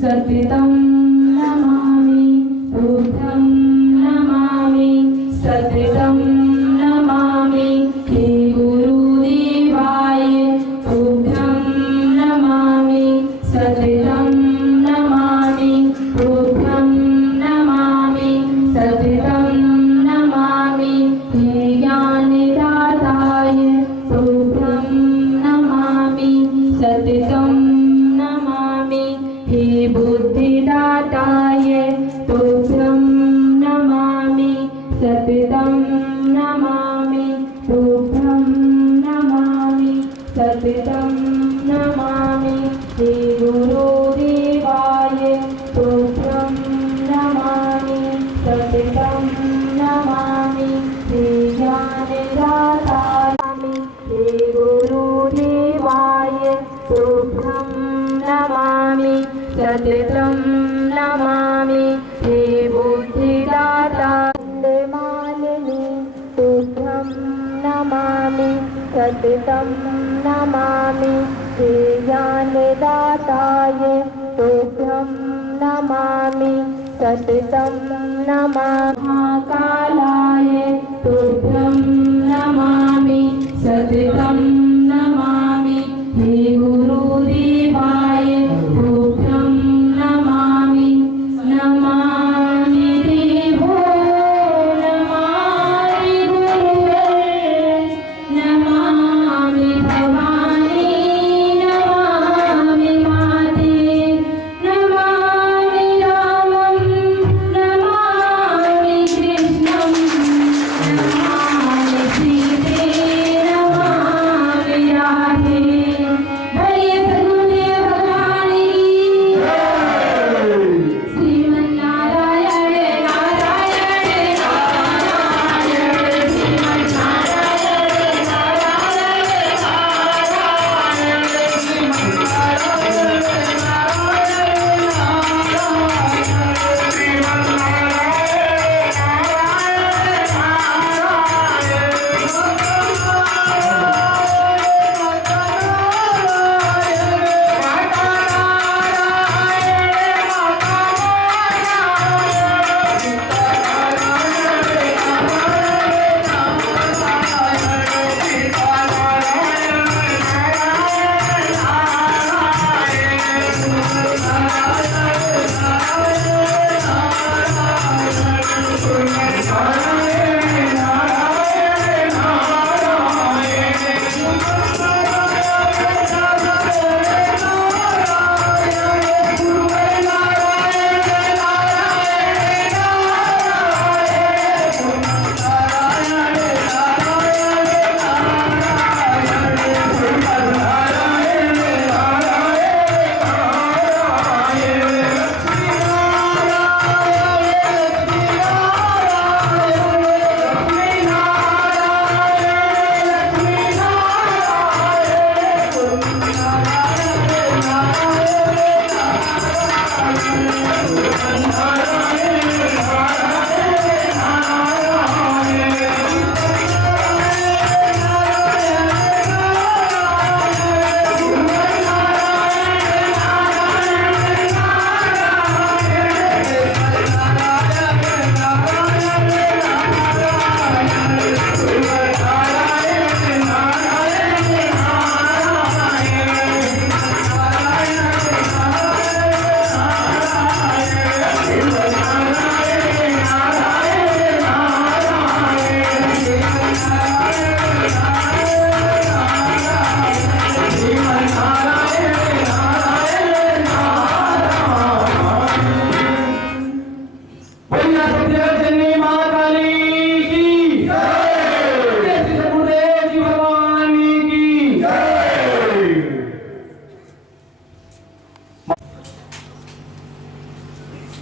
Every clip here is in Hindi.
सततं नमामि तुभ्यं नमामि सततं नमामि हे गुरुदेवाय तुभ्यं नमामि सततं नमामि तुभ्यं नमामि सततं नमामि हे ज्ञानदाताय तुभ्यं नमामि सततं नमामि हे बुद्धिदाताय तुभ्यं नमामि सततं नमामि तुभ्यं नमामि सततं नमामि हे गुरुदेवाय तुभ्यं नमामि सततं नमामि हे ज्ञानदाताय हे गुरुदेवाय तुभ्यं नमामि सततं नमामि हे बुद्धिदाता मालिनी तुभ्यं नमामि सततं नमामि हे ज्ञानदाताय तुभ्यं नमामि सततं नमामि महाकालाय तुभ्यं नमामि सततं नमामि हे गुरुदेवाय तुभ्यं नमामि नमामि देवो नमामि गुरुवे नमामि भवानी नमामि माते नमामि रामं नमामि कृष्णं नमामि सीते नमामि राधे हरे सद्गुरुदेव भगवान की श्रीमन्नारायण नारायण नारायण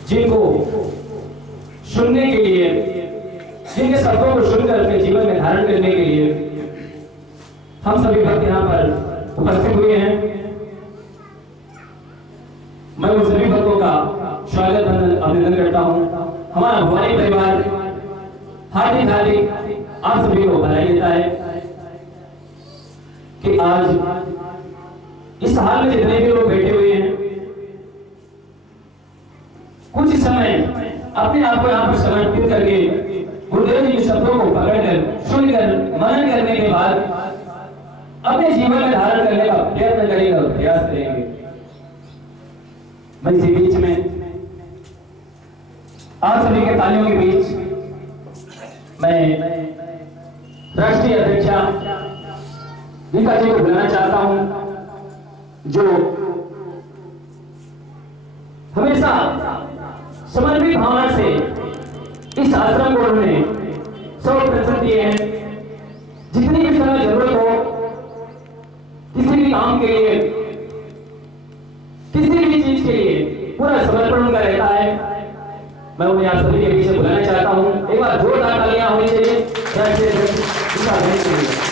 जिनको सुनने के लिए, जिनके शब्दों को सुनकर अपने जीवन में धारण करने के लिए हम सभी भक्त यहाँ पर उपस्थित हुए हैं। मैं उन सभी भक्तों का स्वागत अभिनंदन करता हूँ। हमारा भवानी परिवार हार्दिक हार्दिक आप सभी को बधाई देता है कि आज इस हाल में जितने भी लोग बैठे हुए हैं कुछ समय अपने आप को यहाँ पर समर्पित करके गुरुदेव जी के शब्दों को पकड़कर सुनकर मनन करने के बाद अपने जीवन में धारण करने का प्रयत्न करेंगे और प्रयास करेंगे। मैं इसी बीच में आप सभी के तालियों के बीच मैं राष्ट्रीय अध्यक्षा गीता जी को बुलाना चाहता हूं, जो हमेशा समर्पित भावना से इस आश्रम को उन्होंने 100% दिए हैं। जितनी भी समय जरूरत हो, किसी भी काम के लिए, किसी भी चीज के लिए पूरा समर्पण उनका रहता है। मैं उन्हें आप सभी के बीच बुलाना चाहता हूं। एक बार जोरदार तालियां होनी चाहिए राष्ट्रीय अध्यक्ष के लिए।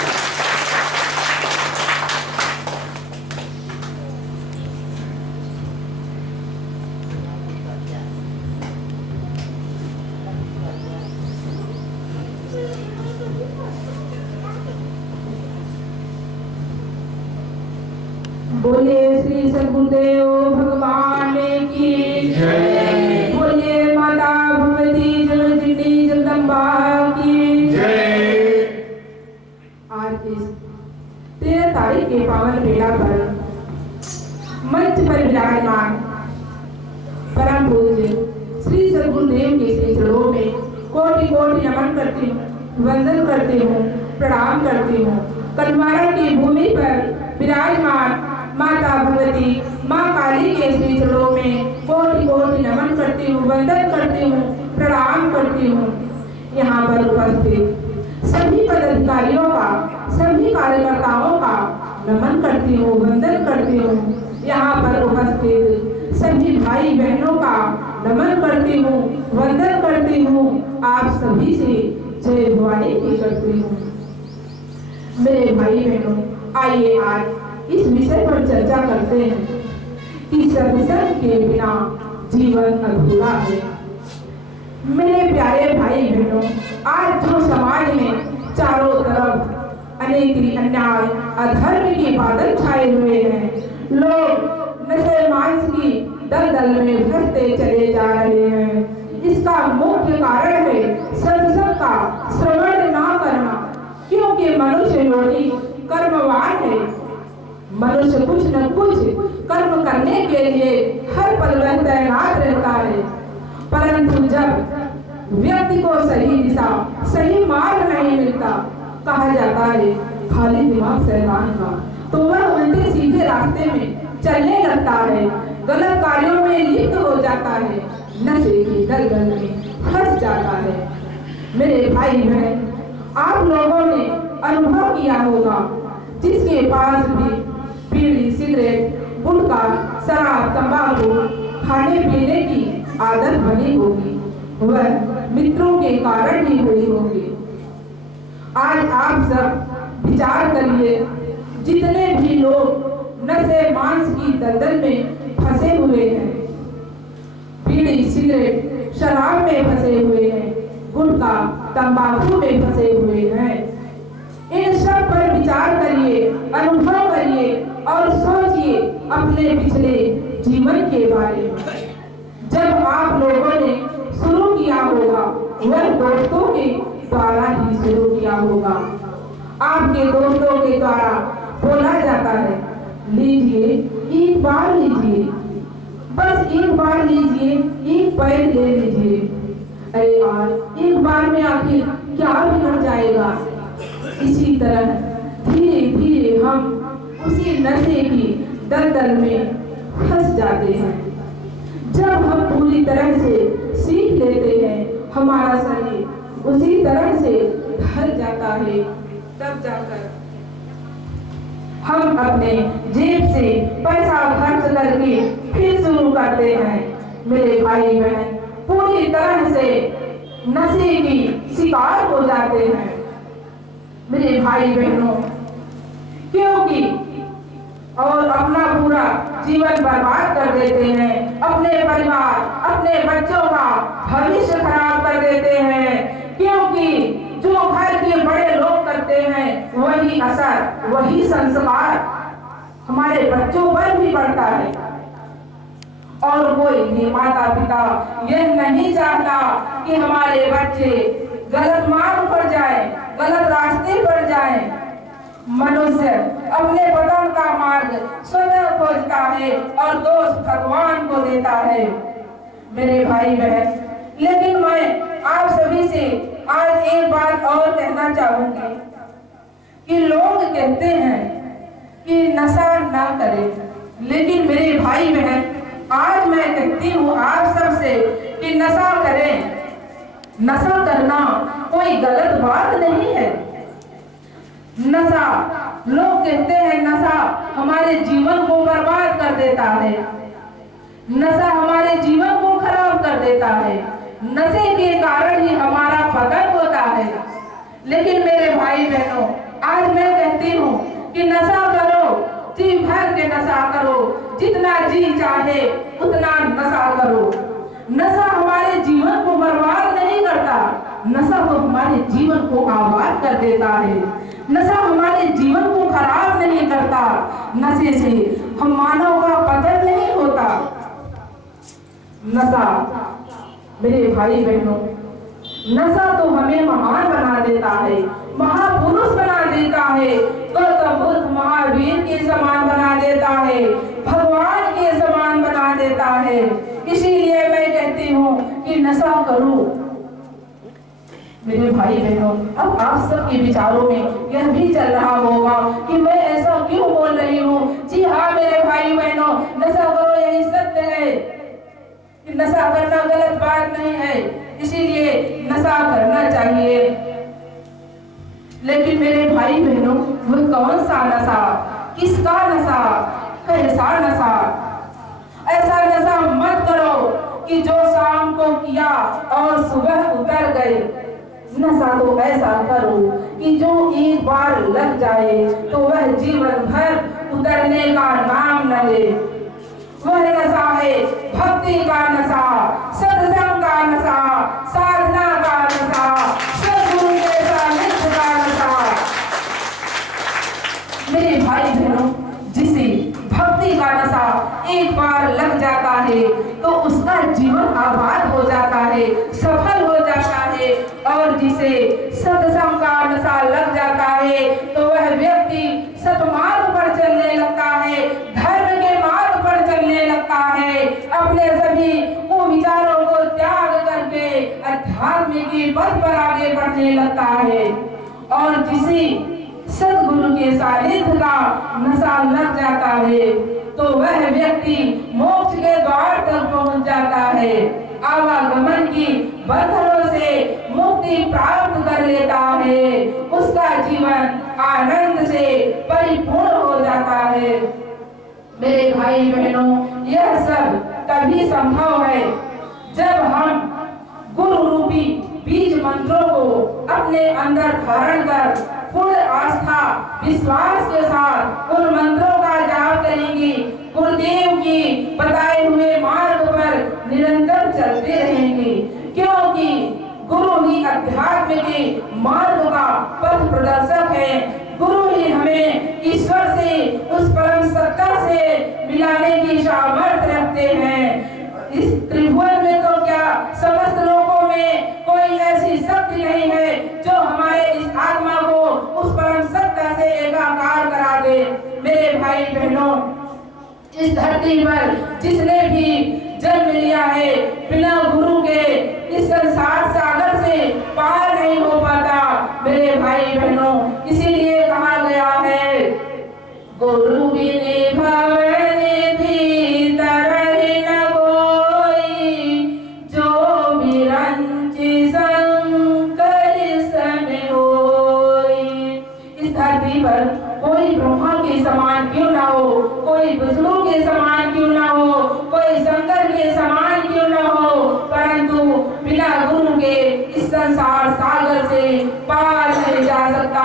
बोले श्री सद्गुरुदेव भगवान की जय। बोले माता भगवती जगदीश्वरी जगदम्बा की जय। आज इस 13 तारीख के पावन बेला पर मंच पर विराजमान परम पूज्य श्री सद्गुरुदेव के श्री चरणों में कोटि कोटि नमन करती हूँ, वंदन करती हूँ, प्रणाम करती हूँ। कटवारा की भूमि पर विराजमान माता भगवती माँ काली के श्री चरणों में कोटि कोटि नमन करती हूँ, वंदन करती हूँ, प्रणाम करती हूँ। यहाँ पर उपस्थित सभी पदाधिकारियों का, सभी कार्यकर्ताओं का नमन करती हूँ, वंदन करती हूँ। यहाँ पर उपस्थित सभी भाई बहनों का नमन करती हूँ, वंदन करती हूँ। आप सभी से जय भवानी की करती हूँ। मेरे भाई बहनों, आइए आज इस विषय पर चर्चा करते हैं कि सत्संग के बिना जीवन अधूरा है। मेरे प्यारे भाई बहनों, आज जो समाज में चारों तरफ अनेक अन्याय अधर्म के बादल छाए हुए हैं, लोग नशे मांस की दलदल में फंसते चले जा रहे हैं। इसका मुख्य कारण है सत्संग का श्रवण ना करना, क्योंकि मनुष्य योनि कर्मवान है। मनुष्य कुछ न कुछ कर्म करने के लिए हर पल वह तैनात रहता है, परंतु जब व्यक्ति को सही दिशा, सही मार्ग नहीं मिलता, कहा जाता है खाली दिमाग शैतान का, तो वह उल्टे सीधे रास्ते में चलने लगता है, गलत कार्यों में लिप्त हो जाता है, नशे की दलदल में फंस जाता है। मेरे भाई बहन, आप लोगों ने अनुभव किया होगा, जिसके पास भी बीड़ी, सिगरेट, गुटखा, शराब, तंबाकू खाने पीने की आदत बनी होगी, वह मित्रों के कारण ही हुई होगी। आज आप सब विचार करिए, जितने भी लोग नशे मांस की दलदल में फंसे हुए हैं, बीड़ी, सिगरेट, शराब में फंसे हुए हैं, गुटखा, तंबाकू में फंसे हुए हैं, इन सब पर विचार करिए, अनुभव करिए और सोचिए अपने पिछले जीवन के बारे में। जब आप लोगों ने शुरू किया होगा, वह दोस्तों के द्वारा ही शुरू किया होगा। आपके दोस्तों के द्वारा बोला जाता है, लीजिए, एक बार लीजिए, बस एक बार लीजिए, एक पैर ले लीजिए। अरे यार, एक बार में आखिर क्या बिगड़ जाएगा। इसी तरह धीरे धीरे हम उसी नशे की दलदल में फंस जाते हैं। जब हम पूरी तरह से सीख लेते हैं, हमारा शरीर उसी तरह से ढल जाता है, तब जाकर हम अपने जेब से पैसा खर्च करके फिर शुरू करते हैं। मेरे भाई बहन पूरी तरह से नशे की शिकार हो जाते हैं। मेरे भाई बहनों, क्योंकि और अपना पूरा जीवन बर्बाद कर देते हैं, अपने परिवार, अपने बच्चों का भविष्य खराब कर देते हैं, क्योंकि जो घर के बड़े लोग करते हैं वही असर, वही संस्कार हमारे बच्चों पर भी पड़ता है। और कोई भी माता पिता यह नहीं चाहता कि हमारे बच्चे गलत मार्ग पर जाए, गलत रास्ते पर जाए। मनुष्य अपने पतन का मार्ग स्वतः खोजता है और दोष भगवान को देता है। मेरे भाई बहन, लेकिन मैं आप सभी से आज एक बात और कहना चाहूंगी कि लोग कहते हैं कि नशा ना करें, लेकिन मेरे भाई बहन आज मैं कहती हूँ आप सबसे कि नशा करें। नशा करना कोई गलत बात नहीं है। नशा, लोग कहते हैं नशा हमारे जीवन को बर्बाद कर देता है, नशा हमारे जीवन को खराब कर देता है, नशे के कारण ही हमारा पतन होता है। लेकिन मेरे भाई बहनों, आज मैं कहती हूँ कि नशा करो, जी भर के नशा करो, जितना जी चाहे उतना नशा करो। नशा हमारे जीवन को बर्बाद नहीं करता, नशा तो हमारे जीवन को आबाद कर देता है। नशा हमारे जीवन को खराब नहीं करता, नशे से हम मानव का पतन नहीं होता। नशा मेरे भाई बहनों, नशा तो हमें महान बना देता है, महापुरुष बना देता है, गौतम बुद्ध महावीर के समान बना देता है, भगवान के समान बना देता है। इसीलिए मैं कहती हूँ कि नशा करो। मेरे भाई बहनों, अब आप सबके विचारों में यह भी चल रहा होगा कि मैं ऐसा क्यों बोल रही हूँ। जी हाँ मेरे भाई बहनों, नशा करो, यही सत्य है कि नशा करना गलत बात नहीं है, इसीलिए नशा करना चाहिए। लेकिन मेरे भाई बहनों, वह कौन सा नशा, किसका नशा, कैसा नशा? ऐसा नशा मत करो कि जो शाम को किया और सुबह उतर गए। नशा तो ऐसा करो कि जो एक बार लग जाए तो वह जीवन भर उतरने का नाम न ले। वह नशा है भक्ति का नशा, सत्संग का नशा, साधना का नशा, सद्गुरु के सानिध्य का नशा। मेरे भाई बहनों, जिसे भक्ति का नशा एक बार लग जाता है तो उसका जीवन आबाद हो जाता है, सफल हो जाता है। और जिसे सत्संग का नशा लग जाता है तो वह व्यक्ति सत्मार्ग पर चलने लगता है, धर्म के मार्ग पर चलने लगता है, अपने सभी विचारों को त्याग करके अध्यात्म की पथ पर आगे बढ़ने लगता है। और जिसे सद्गुरु के सानिध्य का नशा लग जाता है तो वह व्यक्ति मोक्ष के द्वार तक पहुंच जाता है, आवागमन की बंधनों से मुक्ति प्राप्त कर लेता है, उसका जीवन आनंद से परिपूर्ण हो जाता है। मेरे भाई बहनों, यह सब तभी संभव है जब हम गुरु रूपी बीज मंत्रों को अपने अंदर धारण कर पूर्ण आस्था विश्वास के साथ उन मंत्रों का जाप करेंगे, गुरुदेव की बताए हुए मार्ग पर निरंतर चलते रहेंगे। क्योंकि गुरु ही अध्यात्म के मार्ग का पथ प्रदर्शक है, गुरु ही हमें ईश्वर से, उस परम सत्ता से मिलाने की सामर्थ्य रखते हैं। इस त्रिभुवन में तो क्या समस्त लोगों में कोई ऐसी शक्ति नहीं है जो हमारे इस आत्मा को उस परम सत्ता से एकाकार करा दे। मेरे भाई बहनों, इस धरती पर जिसने भी जन्म लिया है बिना गुरु के इस संसार सागर से पार नहीं हो पाता। मेरे भाई बहनों, इसीलिए कहा गया है, गुरु बिने भवनिधि तरहि न कोई, जो बिरंचि शंकर सम होई। इस धरती पर कोई ब्रह्मा के समान क्यों ना हो, कोई विष्णु के समान क्यों ना हो, कोई शंकर के समान क्यों ना हो, परंतु बिना गुरु के इस संसार सागर से पार नहीं जा सकता।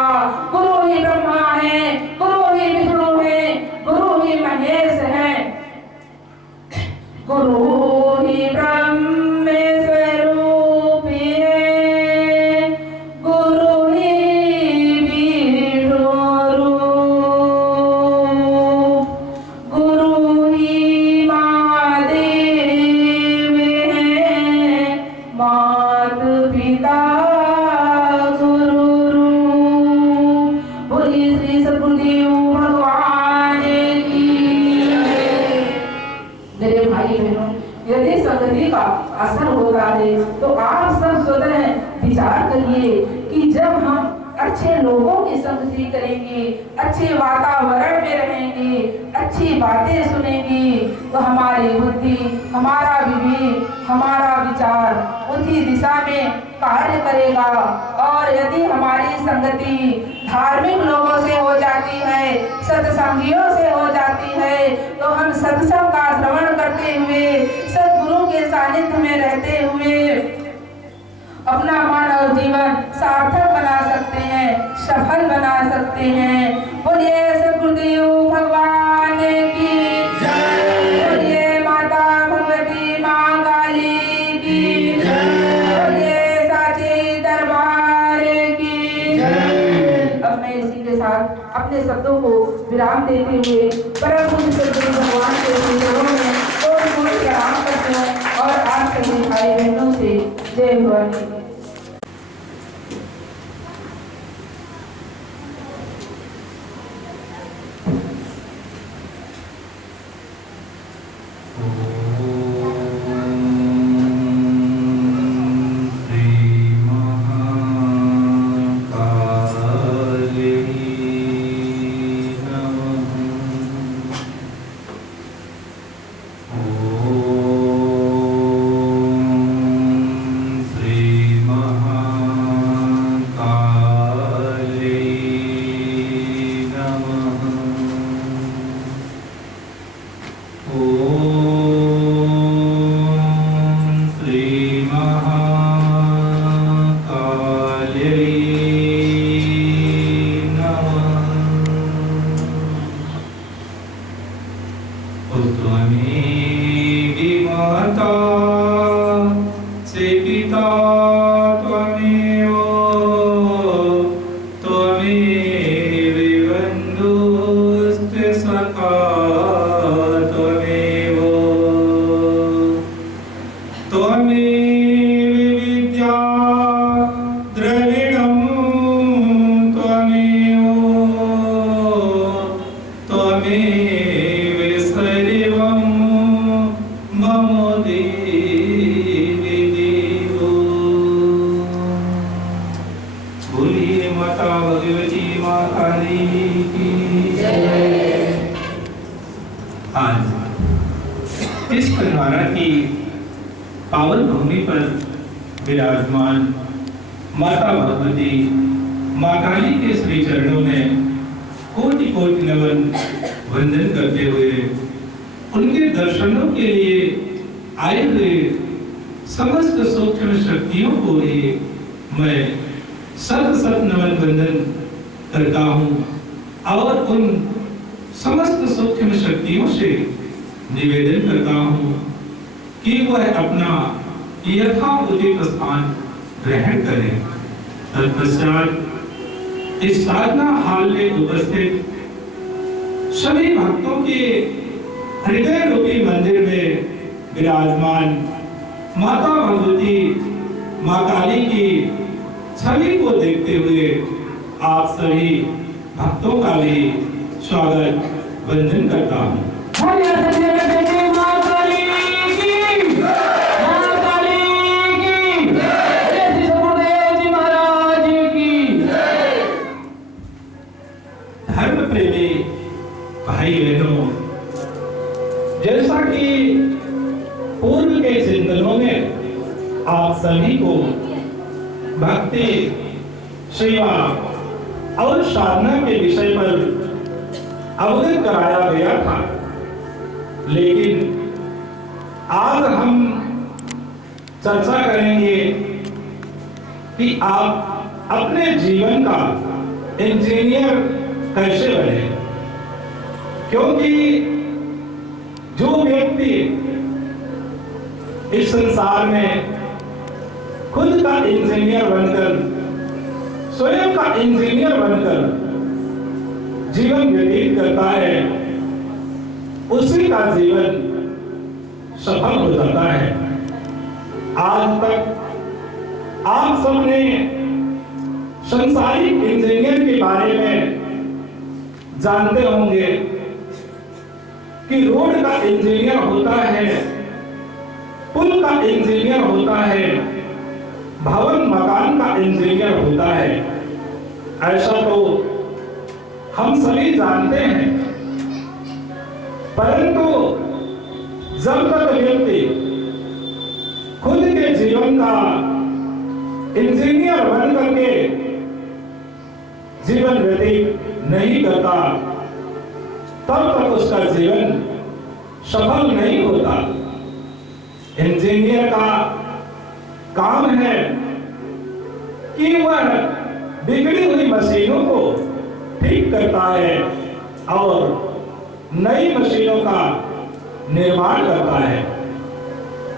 गुरु ही ब्रह्मा है, गुरु ही विष्णु है, गुरु ही महेश है, गुरु ही ब्रह्म स्वरूप है, गुरु ही विष्णु रूप, गुरु ही महादेव यदि संगति का असर होता है तो आप सब स्वतः विचार करिए कि जब हम अच्छे लोगों की संगति करेंगे, अच्छे वातावरण में रहेंगे, अच्छी बातें सुनेंगे तो हमारी बुद्धि, हमारा विवेक, हमारा विचार उसी दिशा में कार्य करेगा। और यदि हमारी संगति धार्मिक लोगों से हो जाती है, सत्संगियों से हो जाती है, तो हम सत्संग का श्रवण करते हुए, सद्गुरु के सानिध्य में रहते हुए अपना मानव जीवन सार्थक बना सकते हैं, सफल बना सकते हैं। बोलिए सद्गुरुदेव भगवान की जय, बोलिए माता भगवती माँ काली की जय, बोलिए साचे दरबार की जय। अब मैं इसी के साथ अपने शब्दों को विराम देते हुए परम पूज्य सद्गुरु भगवान के चरणों में कोटि प्रणाम करती हूँ और आप सभी भाई बहनों से जय भवानी। इस कन्हारा की पावन भूमि पर विराजमान माता भगवती माँ काली के श्री चरणों में कोटि कोटि नमन वंदन करते हुए उनके दर्शनों के लिए आए हुए समस्त सूक्ष्म शक्तियों को भी मैं सत सत नमन वंदन करता हूँ और उन समस्त सूक्ष्म शक्तियों से निवेदन करता हूँ कि वह अपना यथाउचित स्थान ग्रहण करें। तत्पश्चात इस साधना हाल में उपस्थित सभी भक्तों के हृदय रूपी मंदिर में विराजमान माता भगवती माँ काली की छवि को देखते हुए आप सभी भक्तों का भी स्वागत वंदन करता हूँ। धर्म प्रेमी भाई बहनों, जैसा कि पूर्व के चिंतनों में आप सभी को भक्ति, सेवा और साधना के विषय पर अवगत कराया गया था, लेकिन आज हम चर्चा करेंगे कि आप अपने जीवन का इंजीनियर कैसे बने। क्योंकि जो व्यक्ति इस संसार में खुद का इंजीनियर बनकर, स्वयं का इंजीनियर बनकर जीवन व्यतीत करता है, उसी का जीवन सफल हो जाता है। आज तक आप सबने संसारिक इंजीनियर के बारे में जानते होंगे कि रोड का इंजीनियर होता है पुल का इंजीनियर होता है, भवन मकान का इंजीनियर होता है, ऐसा तो हम सभी जानते हैं। परंतु जब तक व्यक्ति खुद के जीवन का इंजीनियर बन करके जीवन व्यतीत नहीं करता, तब तक उसका जीवन सफल नहीं होता। इंजीनियर का काम है कि वह बिगड़ी हुई मशीनों को ठीक करता है और नई मशीनों का निर्माण करता है।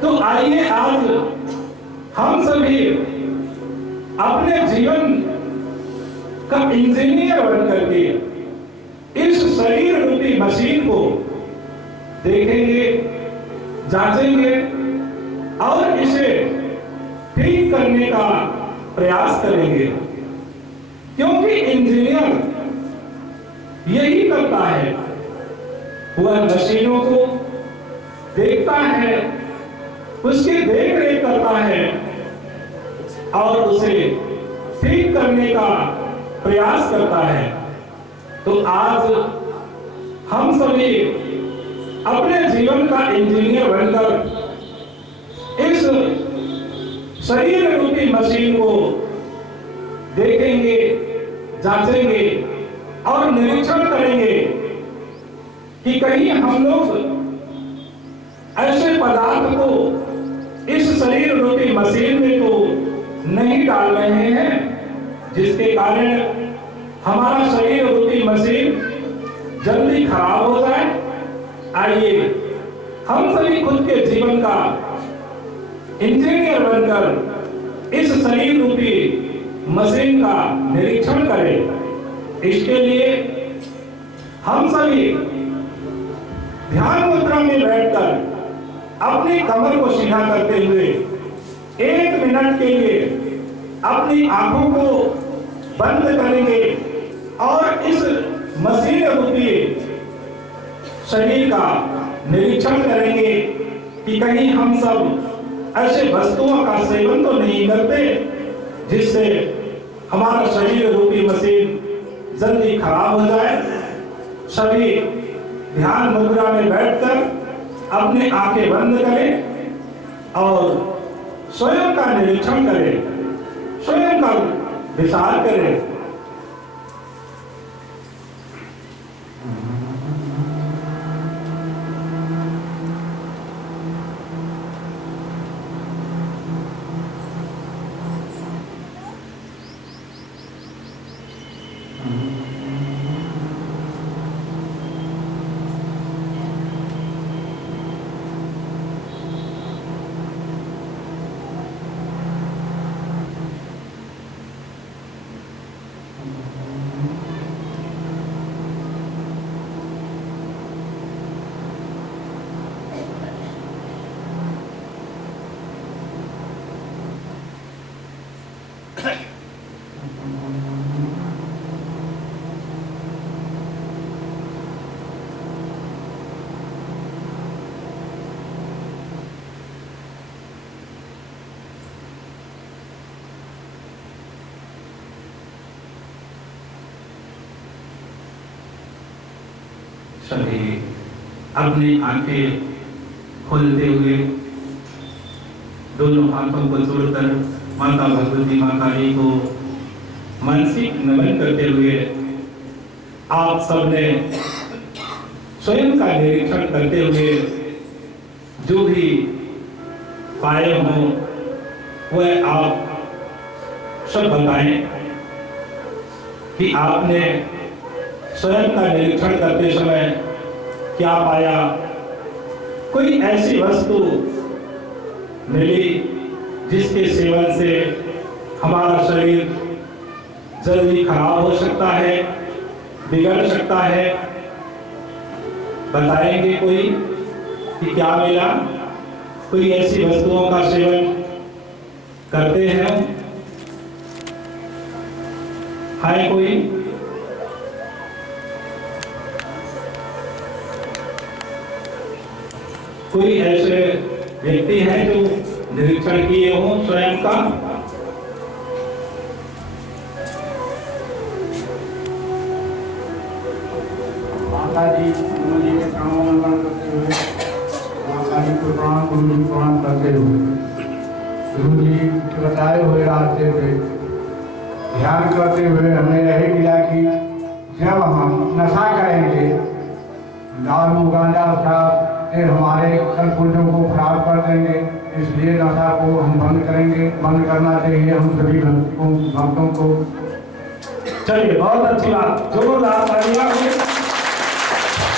तो आइए आज हम सभी अपने जीवन का इंजीनियर बन करके इस शरीर रूपी मशीन को देखेंगे, जांचेंगे और इसे ठीक करने का प्रयास करेंगे, क्योंकि इंजीनियर यही करता है। वह मशीनों को देखता है, उसकी देख रेख करता है और उसे ठीक करने का प्रयास करता है। तो आज हम सभी अपने जीवन का इंजीनियर बनकर इस शरीर रूपी मशीन को देखेंगे, जांचेंगे और निरीक्षण करेंगे कि कहीं हम लोग ऐसे पदार्थ को इस शरीर रूपी मशीन में तो नहीं डाल रहे हैं जिसके कारण हमारा शरीर रूपी मशीन जल्दी खराब हो जाए। आइए हम सभी खुद के जीवन का इंजीनियर बनकर इस शरीर रूपी मशीन का निरीक्षण करें। इसके लिए हम सभी ध्यान मुद्रा में बैठकर अपनी कमर को सीधा करते हुए 1 मिनट के लिए अपनी आंखों को बंद करेंगे और इस मशीन रूपी शरीर का निरीक्षण करेंगे कि कहीं हम सब ऐसे वस्तुओं का सेवन तो नहीं करते जिससे हमारा शरीर रूपी मशीन जल्दी खराब हो जाए। सभी ध्यान मुद्रा में बैठकर अपने आंखें बंद करें और स्वयं का निरीक्षण करें, स्वयं का विचार करें। सभी अपनी आंखें खोलते हुए दोनों हाथों को जोड़कर माता भगवती मां काली को मानसिक नमन करते हुए आप सबने स्वयं का निरीक्षण करते हुए जो भी पाए हों वह आप सब बताएं कि आपने स्वयं का निरीक्षण करते समय क्या पाया। कोई ऐसी वस्तु मिली जिसके सेवन से हमारा शरीर जल्दी खराब हो सकता है, बिगड़ सकता है। बताएंगे कोई कि क्या मिला। कोई ऐसी वस्तुओं का सेवन करते हैं? है कोई? कोई ऐसे व्यक्ति हैं जो निरीक्षण किए हो स्वयं का। माता जी गुरु जी के चरणों में वंदन करते हुए, माता जी को प्रणाम, गुरु जी को प्रणाम करते हुए, गुरु जी के बताए हुए रास्ते पे ध्यान करते हुए हमें यही मिला कि जब हम नशा करेंगे, दारू गांजा शराब से हमारे कल पुर्जों को खराब कर देंगे, इसलिए नशा को हम बंद करेंगे, बंद करना चाहिए हम सभी भक्तों को। चलिए, बहुत अच्छी बात, जोरदार तालियां हो।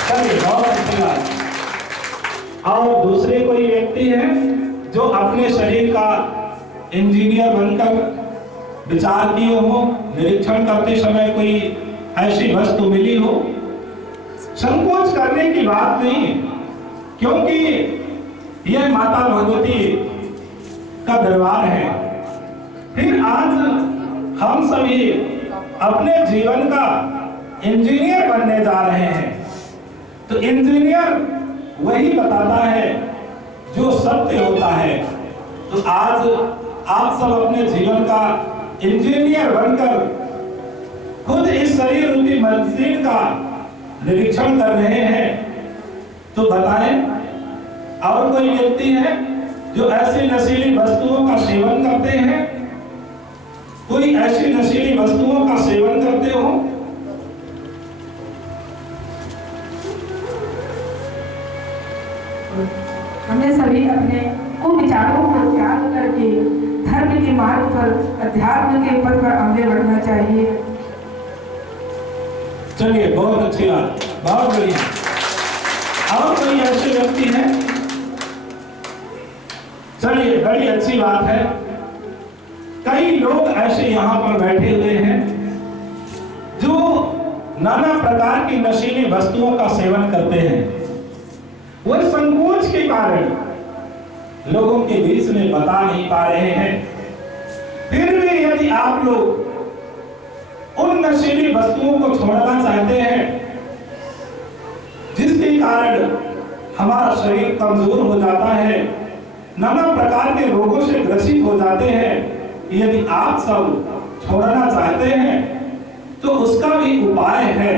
चलिए, बहुत अच्छी बात। और दूसरे कोई व्यक्ति है जो अपने शरीर का इंजीनियर बनकर विचार किए हो, निरीक्षण करते समय कोई ऐसी वस्तु मिली हो? संकोच करने की बात नहीं, क्योंकि यह माता भगवती का दरबार है। फिर आज हम सभी अपने जीवन का इंजीनियर बनने जा रहे हैं, तो इंजीनियर वही बताता है जो सत्य होता है। तो आज आप सब अपने जीवन का इंजीनियर बनकर खुद इस शरीर रूपी मशीन का निरीक्षण कर रहे हैं। तो बताएं, और कोई व्यक्ति है जो ऐसी नशीली वस्तुओं का सेवन करते हैं? कोई ऐसी नशीली वस्तुओं का सेवन करते हो? हमें सभी अपने कुविचारों को त्याग करके धर्म के मार्ग पर, अध्यात्म के पथ पर आगे बढ़ना चाहिए। चलिए, बहुत अच्छी बात, बहुत बढ़िया। और कोई ऐसे व्यक्ति है? चलिए, बड़ी अच्छी बात है। कई लोग ऐसे यहाँ पर बैठे हुए हैं जो नाना प्रकार की नशीली वस्तुओं का सेवन करते हैं। वह संकोच के कारण लोगों के बीच में बता नहीं पा रहे हैं। फिर भी यदि आप लोग उन नशीली वस्तुओं को छोड़ना चाहते हैं जिसके कारण हमारा शरीर कमजोर हो जाता है, नाना प्रकार के रोगों से ग्रसित हो जाते हैं, यदि आप सब छोड़ना चाहते हैं तो उसका भी उपाय है।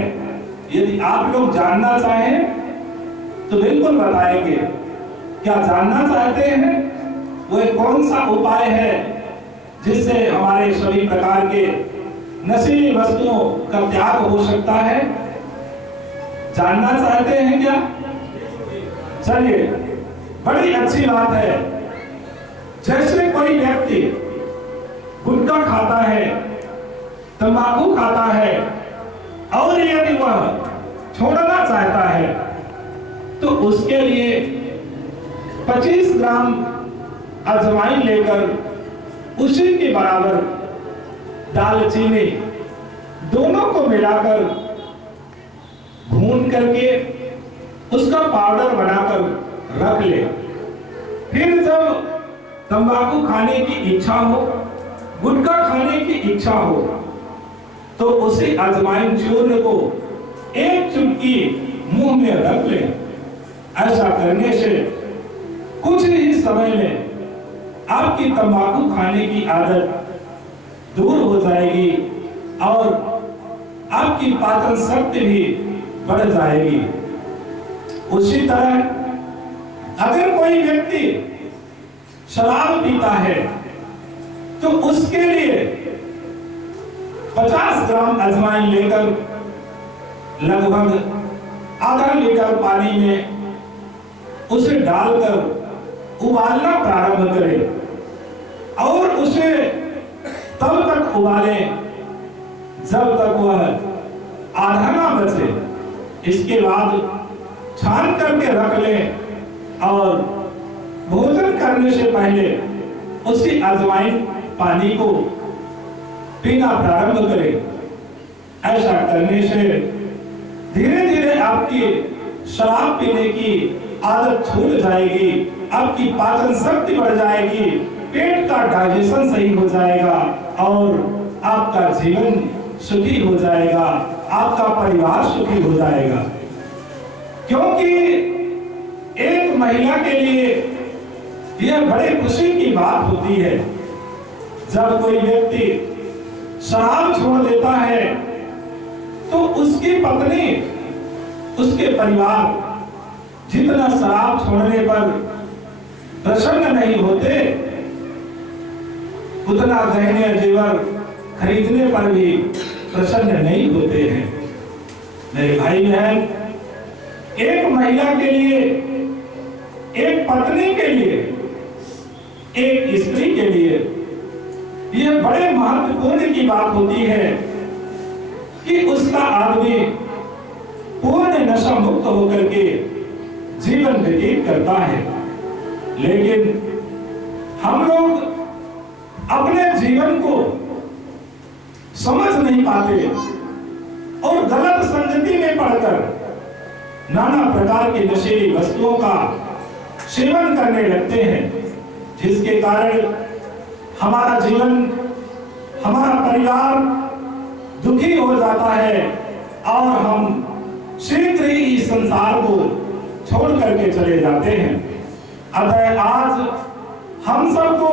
यदि आप लोग जानना चाहें तो बिल्कुल बताएंगे। क्या जानना चाहते हैं वह कौन सा उपाय है जिससे हमारे सभी प्रकार के नशीली वस्तुओं का त्याग हो सकता है? जानना चाहते हैं क्या? चलिए, बड़ी अच्छी बात है। जैसे कोई व्यक्ति गुटखा खाता है, तंबाकू खाता है, और यदि वह छोड़ना चाहता है तो उसके लिए 25 ग्राम अजवाइन लेकर उसी के बराबर दालचीनी दोनों को मिलाकर भून करके उसका पाउडर बनाकर रख ले। फिर जब तंबाकू खाने की इच्छा हो, गुटखा खाने की इच्छा हो, तो उसी अजवाइन चूर्ण को एक चुटकी मुंह में रख ले। ऐसा करने से कुछ ही समय में आपकी तंबाकू खाने की आदत दूर हो जाएगी और आपकी पाचन शक्ति भी बढ़ जाएगी। उसी तरह अगर कोई व्यक्ति शराब पीता है तो उसके लिए 50 ग्राम अजवाइन लेकर लगभग आधा लीटर पानी में उसे डालकर उबालना प्रारंभ करें और उसे तब तक उबालें जब तक वह आधा ना बचे। इसके बाद छान करके रख लें और भोजन करने से पहले उसी अजवाइन पानी को पीना प्रारंभ करें। ऐसा करने से धीरे धीरे आपकी शराब पीने की आदत छूट जाएगी, आपकी पाचन शक्ति बढ़ जाएगी, पेट का डाइजेशन सही हो जाएगा और आपका जीवन सुखी हो जाएगा, आपका परिवार सुखी हो जाएगा। क्योंकि एक महिला के लिए यह बड़े खुशी की बात होती है जब कोई व्यक्ति शराब छोड़ देता है तो उसकी पत्नी, उसके परिवार जितना शराब छोड़ने पर प्रसन्न नहीं होते, उतना गहने जेवर खरीदने पर भी प्रसन्न नहीं होते हैं। मेरे भाई बहन, एक महिला के लिए, एक पत्नी के लिए, एक स्त्री के लिए यह बड़े महत्वपूर्ण की बात होती है कि उसका आदमी पूर्ण नशा मुक्त होकर के जीवन व्यतीत करता है। लेकिन हम लोग अपने जीवन को समझ नहीं पाते और गलत संगति में पड़कर नाना प्रकार की नशीली वस्तुओं का सेवन करने लगते हैं, जिसके कारण हमारा जीवन, हमारा परिवार दुखी हो जाता है और हम शीघ्र ही इस संसार को छोड़ करके चले जाते हैं। अतः आज हम सबको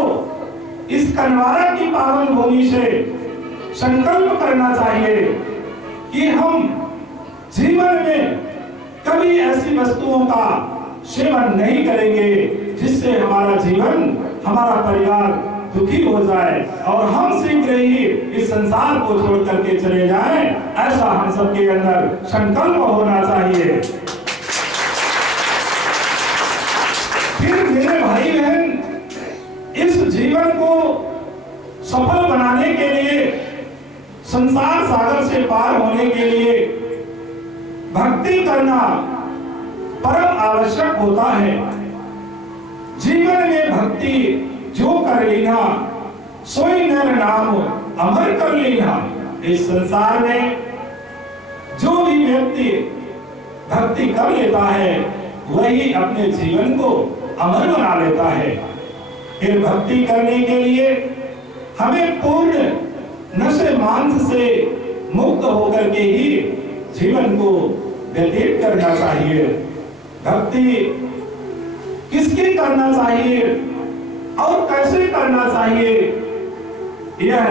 इस कनवारा की पावन भूमि से संकल्प करना चाहिए कि हम जीवन में कभी ऐसी वस्तुओं का सेवन नहीं करेंगे जिससे हमारा जीवन, हमारा परिवार दुखी हो जाए और हम शीघ्र ही इस संसार को छोड़ करके चले जाएं। ऐसा हम सबके अंदर संकल्प होना चाहिए। फिर मेरे भाई बहन, इस जीवन को सफल बनाने के लिए, संसार सागर से पार होने के लिए भक्ति करना परम आवश्यक होता है। जीवन में भक्ति जो कर लेना, सोई नर नाम अमर कर लेना। इस संसार में जो भी व्यक्ति भक्ति कर लेता है वही अपने जीवन को अमर बना लेता है। फिर भक्ति करने के लिए हमें पूर्ण नशे मांस से मुक्त होकर के ही जीवन को व्यतीत करना चाहिए। भक्ति किसकी करना चाहिए और कैसे करना चाहिए, यह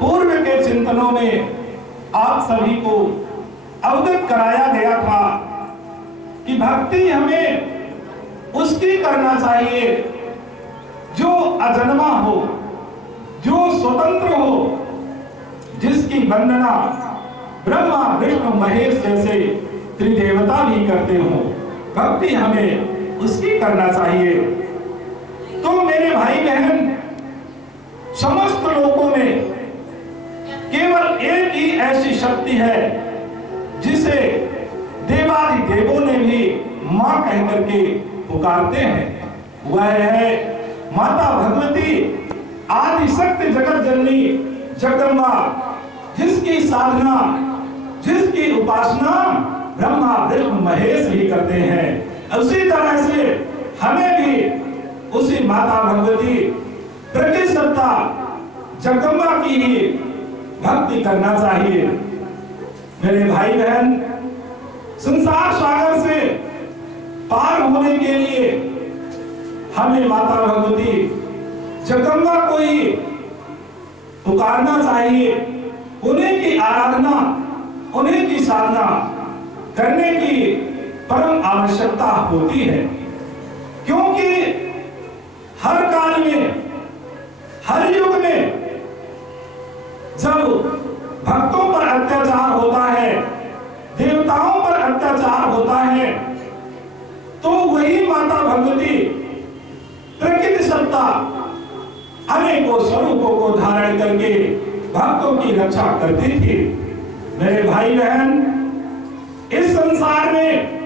पूर्व के चिंतनों में आप सभी को अवगत कराया गया था कि भक्ति हमें उसकी करना चाहिए जो अजन्मा हो, जो स्वतंत्र हो, जिसकी वंदना ब्रह्मा विष्णु महेश जैसे त्रिदेवता भी करते हो। भक्ति हमें उसकी करना चाहिए। तो मेरे भाई बहन, समस्त लोगों में केवल एक ही ऐसी शक्ति है जिसे देवादिदेवों ने भी मां कहकर के पुकारते हैं। वह है माता भगवती, आदि शक्ति जगत जननी जगदम्बा, जिसकी साधना, जिसकी उपासना ब्रह्मा विष्णु महेश भी करते हैं। उसी तरह से हमें भी उसी माता भगवती प्रतिसत्ता जगदम्बा की ही भक्ति करना चाहिए। मेरे भाई बहन, संसार सागर से पार होने के लिए हमें माता भगवती जगदम्बा को ही पुकारना चाहिए। उन्हीं की आराधना, उन्हीं की साधना करने की परम आवश्यकता होती है, क्योंकि हर काल में, हर युग में जब भक्तों पर अत्याचार होता है, देवताओं पर अत्याचार होता है, तो वही माता भगवती प्रकृति सत्ता अनेकों स्वरूपों को धारण करके भक्तों की रक्षा करती थी। मेरे भाई बहन, इस संसार में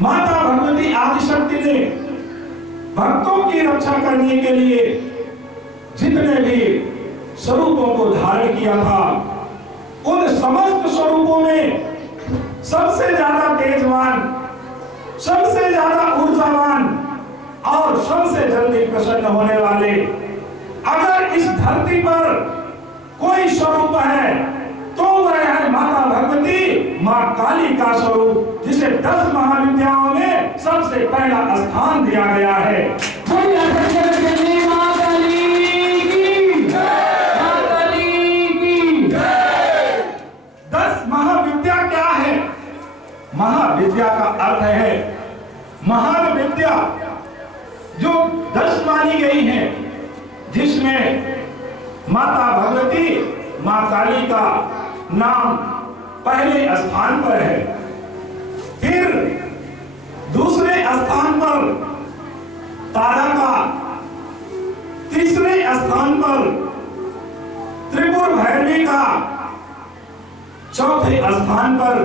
माता भगवती आदिशक्ति ने भक्तों की रक्षा करने के लिए जितने भी स्वरूपों को धारण किया था, उन समस्त स्वरूपों में सबसे ज्यादा तेजवान, सबसे ज्यादा ऊर्जावान और सबसे जल्दी प्रसन्न होने वाले अगर इस धरती पर कोई स्वरूप है तो वह है माता भगवती, मां काली का स्वरूप, जिसे 10 महाविद्याओं में सबसे सबसे पहला स्थान दिया गया है। बोलिए सच्चे जय मां काली की जय, मां काली की जय। 10 महाविद्या क्या है? महाविद्या का अर्थ है महान विद्या, जो 10 मानी गई है, जिसमें माता भगवती, मां काली का नाम पहले स्थान पर है। फिर दूसरे स्थान पर तारका, तीसरे स्थान पर त्रिपुर भैरवी का, चौथे स्थान पर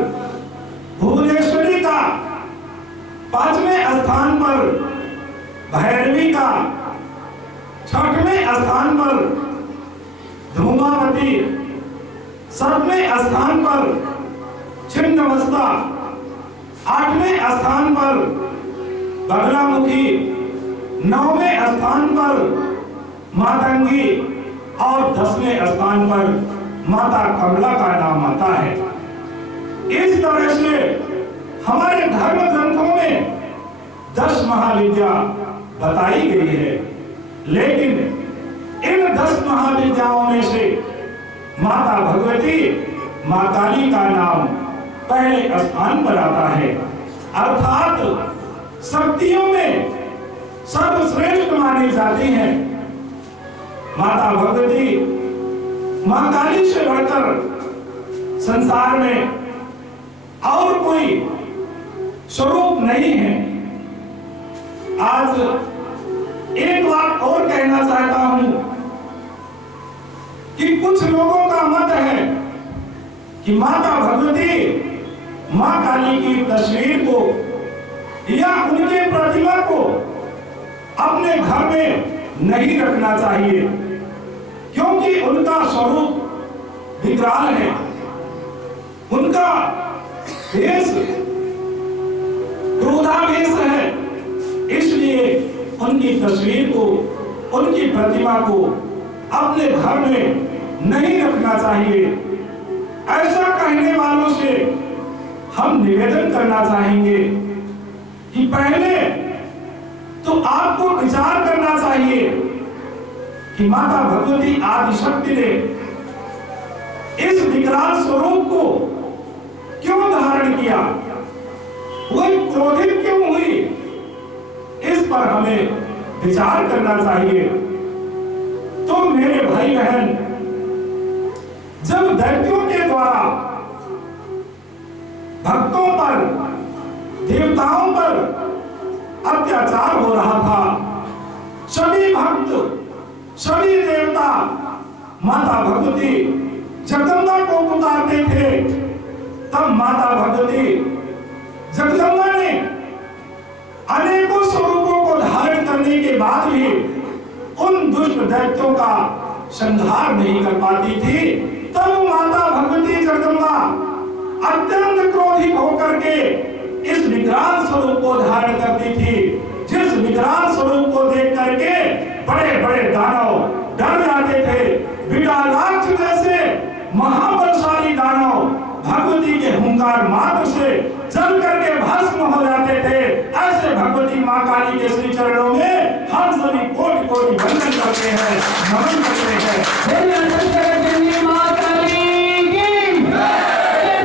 भुवनेश्वरी का, पांचवें स्थान पर भैरवी का, छठवें स्थान पर धूमावती, सातवें स्थान पर छिन्नमस्ता, 8वें स्थान पर बगलामुखी, 9वें स्थान पर मातंगी और 10वें स्थान पर माता कमला का नाम आता है। इस तरह से हमारे धर्म ग्रंथों में 10 महाविद्या बताई गई है, लेकिन इन 10 महाविद्याओं में से माता भगवती, मां काली का नाम पहले स्थान पर आता है। अर्थात शक्तियों में सर्वश्रेष्ठ मानी जाती हैं। माता भगवती, मां काली से बढ़कर संसार में और कोई स्वरूप नहीं है। आज एक बात और कहना चाहता हूं कि कुछ लोगों का मत है कि माता भगवती, मां काली की तस्वीर को या उनके प्रतिमा को अपने घर में नहीं रखना चाहिए, क्योंकि उनका स्वरूप विकराल है, उनका भेष क्रोधावेश है। इसलिए उनकी तस्वीर को, उनकी प्रतिमा को अपने घर में नहीं रखना चाहिए। ऐसा कहने वालों से हम निवेदन करना चाहेंगे कि पहले तो आपको विचार करना चाहिए कि माता भगवती आदिशक्ति ने इस विकराल स्वरूप को क्यों धारण किया, वो क्रोधित क्यों हुई, इस पर हमें विचार करना चाहिए। तो मेरे भाई बहन, जब दैत्यों के द्वारा भक्तों पर, देवताओं पर अत्याचार हो रहा था, सभी भक्त, सभी देवता माता भगवती जगदम्बा को पुकारते थे। तब माता भगवती जगदम्बा ने अनेकों स्वरूपों को धारण करने के बाद भी उन दुष्ट दैत्यों का संहार नहीं कर पाती थी। तब माता भगवती जगदम्बा अत्यंत क्रोधित होकर के इस विकराल स्वरूप को धारण करती थी, जिस विकराल स्वरूप को देख करके बड़े बड़े दानव डर जाते थे। विकरालाक्ष जैसे महाबलशाली दानव भगवती के हुंकार मात्र से जल करके भस्म हो जाते थे। ऐसे भगवती मां काली के श्री चरणों में हम सभी कोटि कोटि वंदन करते हैं, नमन करते हैं। मां काली की जय,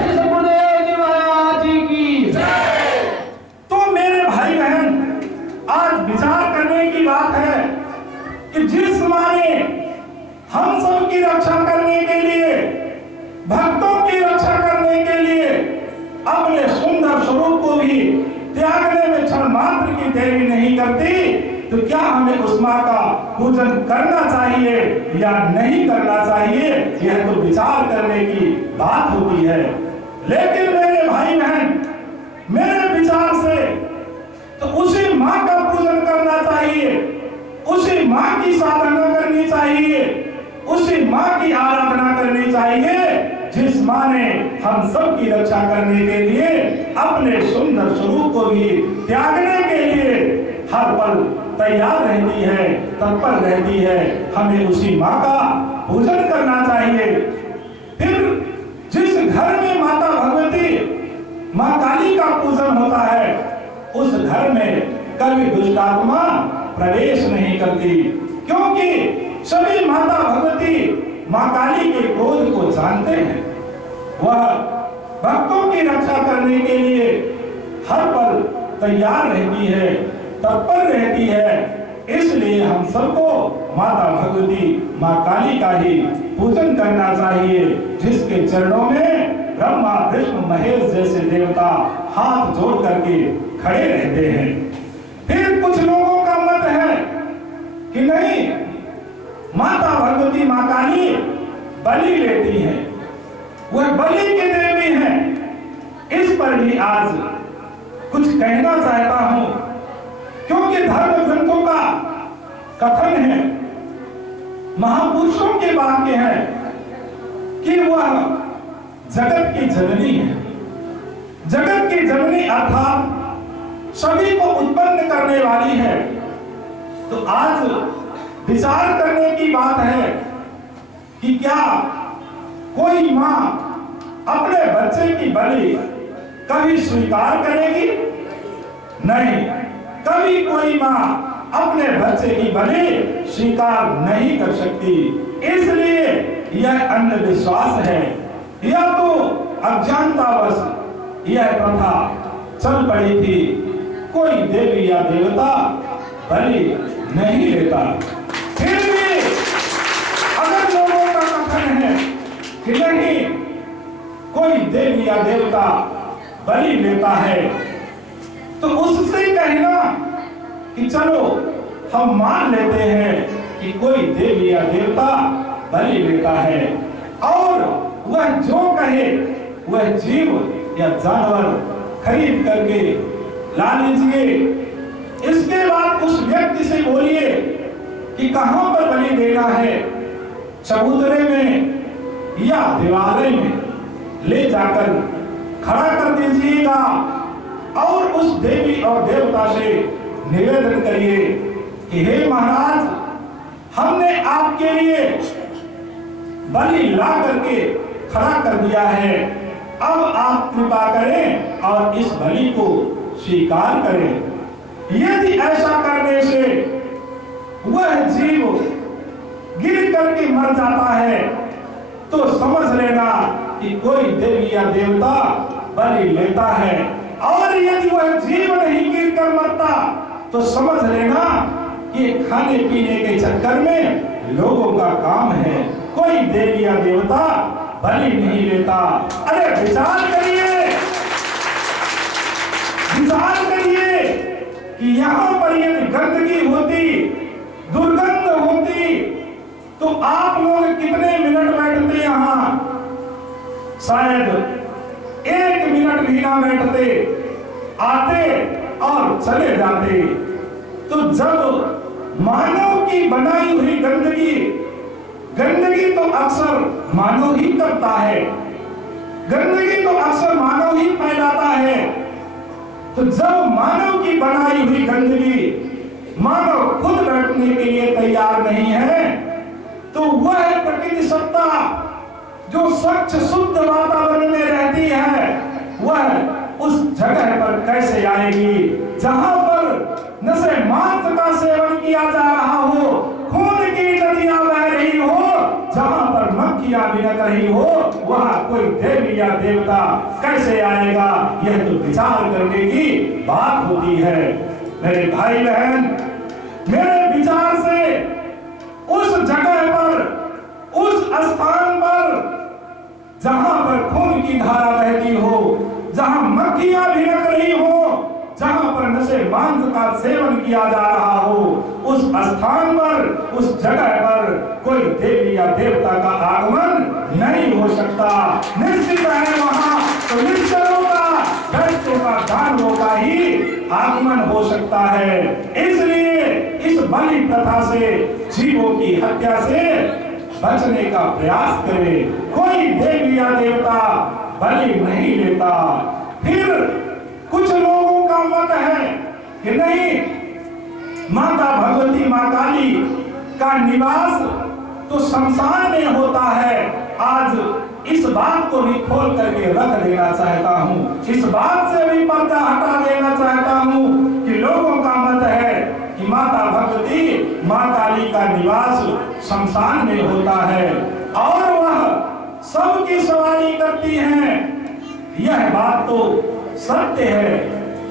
सद्गुरुदेव महाराज की जय। तो मेरे भाई बहन, आज विचार करने की बात है कि जिस मां ने हम सब की रक्षा करने के लिए, भक्तों की रक्षा करने के लिए अपने सुंदर स्वरूप को भी त्यागने में क्षण मात्र की देरी नहीं करती, तो क्या हमें उस मां का पूजन करना चाहिए या नहीं करना चाहिए, यह तो विचार करने की बात होती है। लेकिन मेरे भाई बहन, मेरे विचार से तो उसी मां का पूजन करना चाहिए, उसी मां की साधना करनी चाहिए, उसी मां की आराधना करनी चाहिए जिस मां ने हम सब की रक्षा करने के लिए अपने सुंदर स्वरूप को भी त्यागने के लिए हर पल तैयार रहती है, तत्पर रहती है। हमें उसी मां का पूजन करना चाहिए। फिर जिस घर में माता भगवती, मां काली का पूजन होता है, उस घर में कभी दुष्ट आत्मा प्रवेश नहीं करती, क्योंकि सभी माता भगवती मां काली के क्रोध को जानते हैं। वह भक्तों की रक्षा करने के लिए हर पल तैयार रहती है, तत्पर रहती है। इसलिए हम सबको माता भगवती मां काली का ही पूजन करना चाहिए, जिसके चरणों में ब्रह्मा विष्णु महेश जैसे देवता हाथ जोड़ करके खड़े रहते हैं। फिर कुछ लोगों का मत है कि नहीं, माता भगवती मां काली बलि लेती हैं, वह बलि की देवी हैं। इस पर भी आज कुछ कहना चाहता हूं, क्योंकि धर्म ग्रंथों का कथन है, महापुरुषों के वाक्य है कि वह जगत की जननी है। जगत की जननी अर्थात सभी को उत्पन्न करने वाली है। तो आज विचार करने की बात है कि क्या कोई मां अपने बच्चे की बलि कभी स्वीकार करेगी? नहीं, कभी कोई मां अपने बच्चे की बलि स्वीकार नहीं कर सकती। इसलिए यह अंधविश्वास है, या तो अज्ञानतावश यह प्रथा चल पड़ी थी। कोई देवी या देवता बलि नहीं लेता। फिर भी अगर लोगों का कथन है कि नहीं, कोई देवी या देवता बलि लेता है, तो उससे कहना कि चलो हम मान लेते हैं कि कोई देवी या देवता बलि लेता है, और वह जो कहे वह जीव या जानवर खरीद करके ला लीजिए। इसके बाद उस व्यक्ति से बोलिए कि कहां पर बलि देना है, चबूतरे में या देवालय में ले जाकर खड़ा कर दीजिएगा, और उस देवी और देवता से निवेदन करिए कि हे महाराज, हमने आपके लिए बलि ला करके खड़ा कर दिया है, अब आप कृपा करें और इस बलि को स्वीकार करें। यदि ऐसा करने से वह जीव गिर करके मर जाता है, तो समझ लेना कि कोई देवी या देवता बलि लेता है, और यदि वह जीव नहीं गिर कर मरता तो समझ लेना कि खाने पीने के चक्कर में लोगों का काम है, कोई देवी या देवता बलि नहीं लेता। अरे विचार करिए, विचार करिए कि यहाँ पर यदि गंदगी होती, दुर्गंध होती, तो आप लोग कितने मिनट बैठते यहाँ? शायद 1 मिनट भी ना बैठते, आते और चले जाते। तो जब मानव की बनाई हुई गंदगी तो अक्सर मानव ही करता है, गंदगी तो अक्सर मानव ही फैलाता है। तो जब मानव की बनाई हुई गंदगी मानव खुद बैठने के लिए तैयार नहीं है, तो वह प्रकृति सत्ता जो स्वच्छ शुद्ध वातावरण में रहती है, वह उस जगह पर कैसे आएगी जहां पर न से मांस का सेवन किया जा रहा हो, खून की नदियां बह रही हो, जहां पर मक्खियां बिनक रही हो, वहां कोई देवी या देवता कैसे आएगा? यह तो विचार करने की बात होती है। मेरे भाई बहन, मेरे विचार से उस जगह पर, उस स्थान पर जहां पर खून की धारा बहती हो, जहां मक्खियां भिनक रही हो, जहां पर नशे मांस का सेवन किया जा रहा हो, उस स्थान पर, उस जगह पर कोई देवी या देवता का आगमन नहीं हो सकता। निश्चित है वहां तो निश्चलों का, दैत्यों का, दानवों का ही आगमन हो सकता है। इसलिए इस बलि प्रथा से, जीवों की हत्या से बचने का प्रयास करें। कोई देवी या देवता बलि नहीं लेता। फिर कुछ लोगों का मत है कि नहीं, माता भगवती मां काली का निवास तो शमशान में होता है। आज इस बात को भी खोल करके रख देना चाहता हूँ, इस बात से भी पर्दा हटा देना चाहता हूँ कि लोगों का मत है कि माता भगवती माँ काली का निवास शमशान में होता है और वह सबकी सवारी करती हैं। यह बात तो सत्य है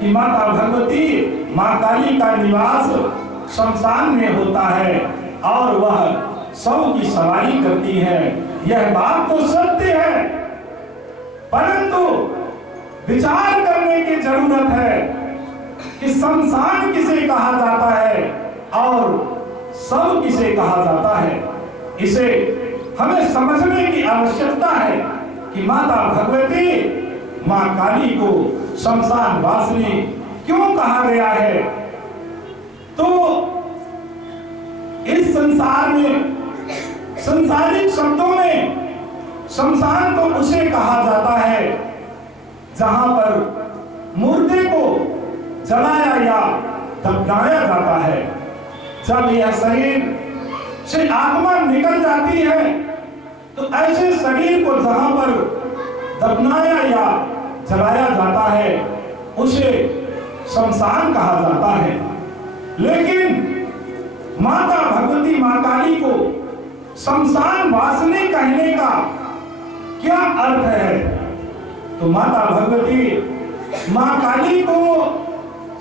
कि माता भगवती माँ काली का निवास शमशान में होता है और वह सबकी सवारी करती है। यह बात तो सत्य है, परंतु विचार करने की जरूरत है कि शमशान किसे कहा जाता है और सब किसे कहा जाता है। इसे हमें समझने की आवश्यकता है कि माता भगवती माँ काली को शमशान वासिनी क्यों कहा गया है। तो इस संसार में संसारिक शब्दों में शमशान तो उसे कहा जाता है जहां पर मुर्दे को जलाया या दफनाया जाता है। जब यह शरीर से आत्मा निकल जाती है तो ऐसे शरीर को जहां पर दफनाया या जलाया जाता है उसे शमशान कहा जाता है। लेकिन माता भगवती माँ काली को शमशान वासिनी कहने का क्या अर्थ है। तो माता भगवती माँ काली को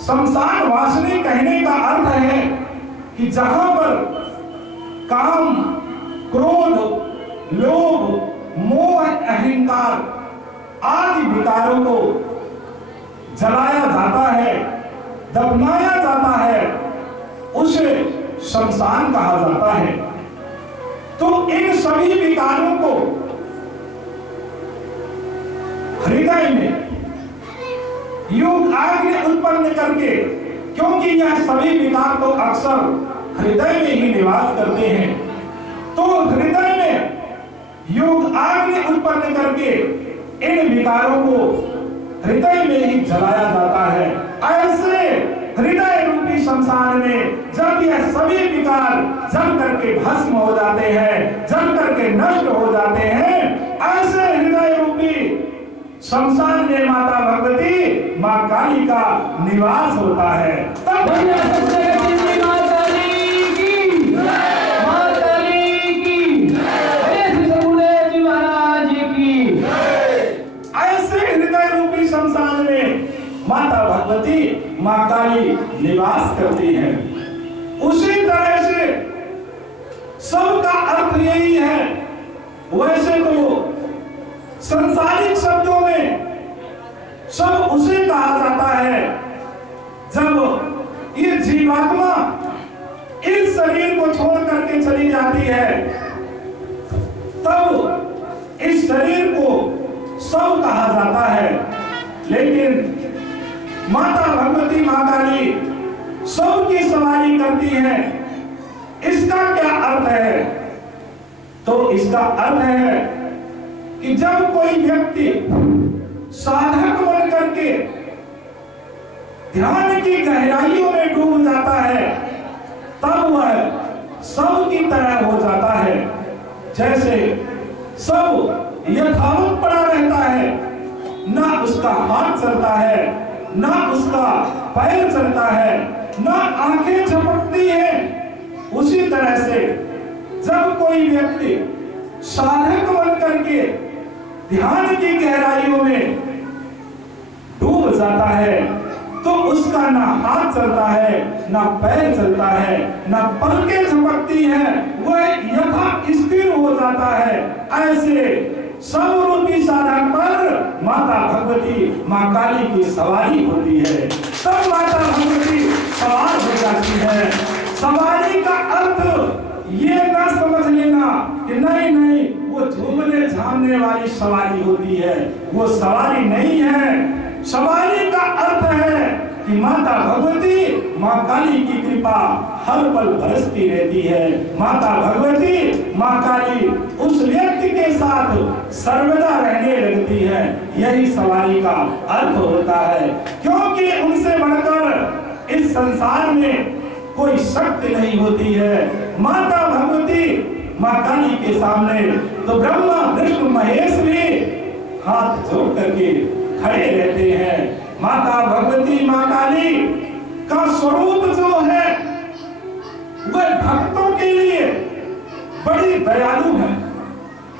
शमशान वासिनी कहने का अर्थ है कि जहां पर काम, क्रोध, लोभ, मोह, अहंकार आदि विकारों को जलाया जाता है, दफनाया जाता है, उसे शमशान कहा जाता है। तो इन सभी विकारों को हृदय में योग आग्नि उत्पन्न करके, क्योंकि यह सभी विकार तो अक्सर हृदय में ही निवास करते हैं, तो हृदय में योग आग्नि उत्पन्न करके इन विकारों को हृदय में ही जलाया जाता है। ऐसे हृदय रूपी शमशान में जब यह सभी विकार जल करके भस्म हो जाते हैं, जल करके नष्ट हो जाते हैं, ऐसे हृदय रूपी शमशान में माता भगवती माँ काली का निवास होता है। तब ऐसे हृदय रूपी शमशान में माता भगवती माँ काली निवास करती है। उसी तरह से सबका अर्थ यही है। वैसे तो संसारिक शब्दों में सब उसे कहा जाता है जब ये जीवात्मा इस शरीर को छोड़ करके चली जाती है, तब इस शरीर को सब कहा जाता है। लेकिन माता भगवती माँ काली सबकी सवारी करती है। इसका क्या अर्थ है? तो इसका अर्थ है कि जब कोई व्यक्ति साधक बन करके ध्यान की गहराइयों में डूब जाता है, तब वह सब की तरह हो जाता है। जैसे सब यथावत पड़ा रहता है, ना उसका हाथ चलता है, ना उसका पैर चलता है, ना आंखें झपकती है। उसी तरह से जब कोई व्यक्ति साधक बन करके ध्यान की गहराइयों में डूब जाता है, तो उसका ना हाथ चलता है, ना पैर चलता है, ना पलकें झपकती हैं, वह यथा स्थिर हो जाता है। ऐसे सर्वरूपी साधक पर माता भगवती माँ काली की सवारी होती है। तब माता भगवती सवार हो जाती है। सवारी का अर्थ ये ना समझ लेना कि नहीं नहीं वो झूमने झामने वाली सवारी होती है, वो सवारी नहीं है। सवारी का अर्थ है कि माता भगवती माँ काली की कृपा हर पल बरसती रहती है। माता भगवती माँ काली उस व्यक्ति के साथ सर्वदा रहने लगती है। यही सवारी का अर्थ होता है, क्योंकि उनसे बढ़कर इस संसार में कोई शक्ति नहीं होती है। माता भगवती माँ काली के सामने, तो ब्रह्मा विष्णु महेश भी हाथ जोड़ करके खड़े रहते हैं। माता भगवती माँ काली का स्वरूप जो है वह भक्तों के लिए बड़ी दयालु है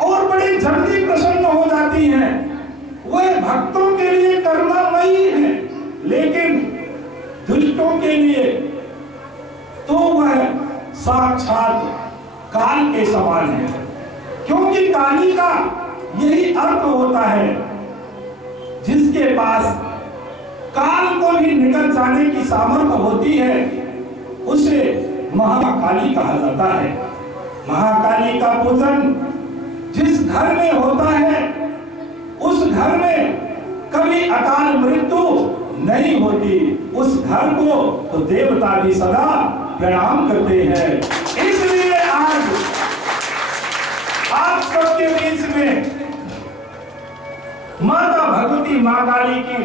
और बड़ी जल्दी प्रसन्न हो जाती है। वह भक्तों के लिए करुणामयी है, लेकिन दुष्टों के लिए तो वह साक्षात काल के समान है, क्योंकि काली का यही अर्थ होता है, जिसके पास काल को भी निकल जाने की सामर्थ्य होती है उसे महाकाली कहा जाता है। महाकाली का पूजन जिस घर में होता है उस घर में कभी अकाल मृत्यु नहीं होती, उस घर को तो देवता भी सदा प्रणाम करते हैं। इसलिए आज आप सबके बीच में माता भगवती माँ काली की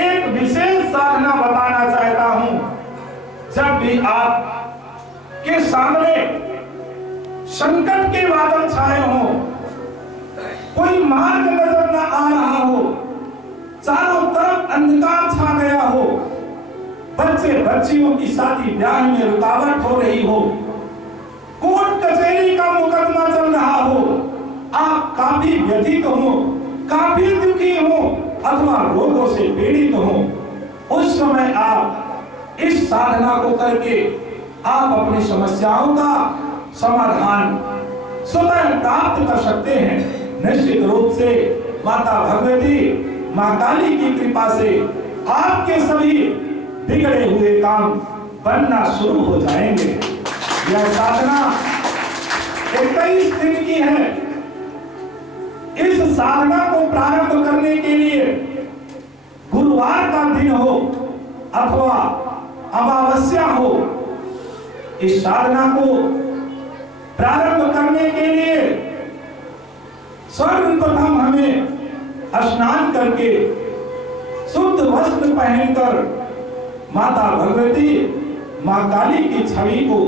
एक विशेष साधना बताना चाहता हूं। जब भी आप के सामने संकट के बादल छाए हो, कोई मार्ग नजर न आ रहा हो, चारों तरफ अंधकार छा गया हो, बच्चे बच्चियों की शादी ब्याह में रुकावट हो रही हो, कोर्ट कचहरी का मुकदमा चल रहा हो, आप काफी व्यथित हो, काफी दुखी हो अथवा रोगों से पीड़ित हो, उस समय आप इस साधना को करके आप अपनी समस्याओं का समाधान स्वतः प्राप्त कर सकते हैं। निश्चित रूप से माता भगवती माँ काली की कृपा से आपके सभी बिगड़े हुए काम बनना शुरू हो जाएंगे। यह साधना 21 दिन की है। इस साधना को प्रारंभ करने के लिए गुरुवार का दिन हो अथवा अमावस्या हो, इस साधना को प्रारंभ करने के लिए सर्वप्रथम हमें स्नान करके शुद्ध वस्त्र पहनकर माता भगवती माँ काली की छवि को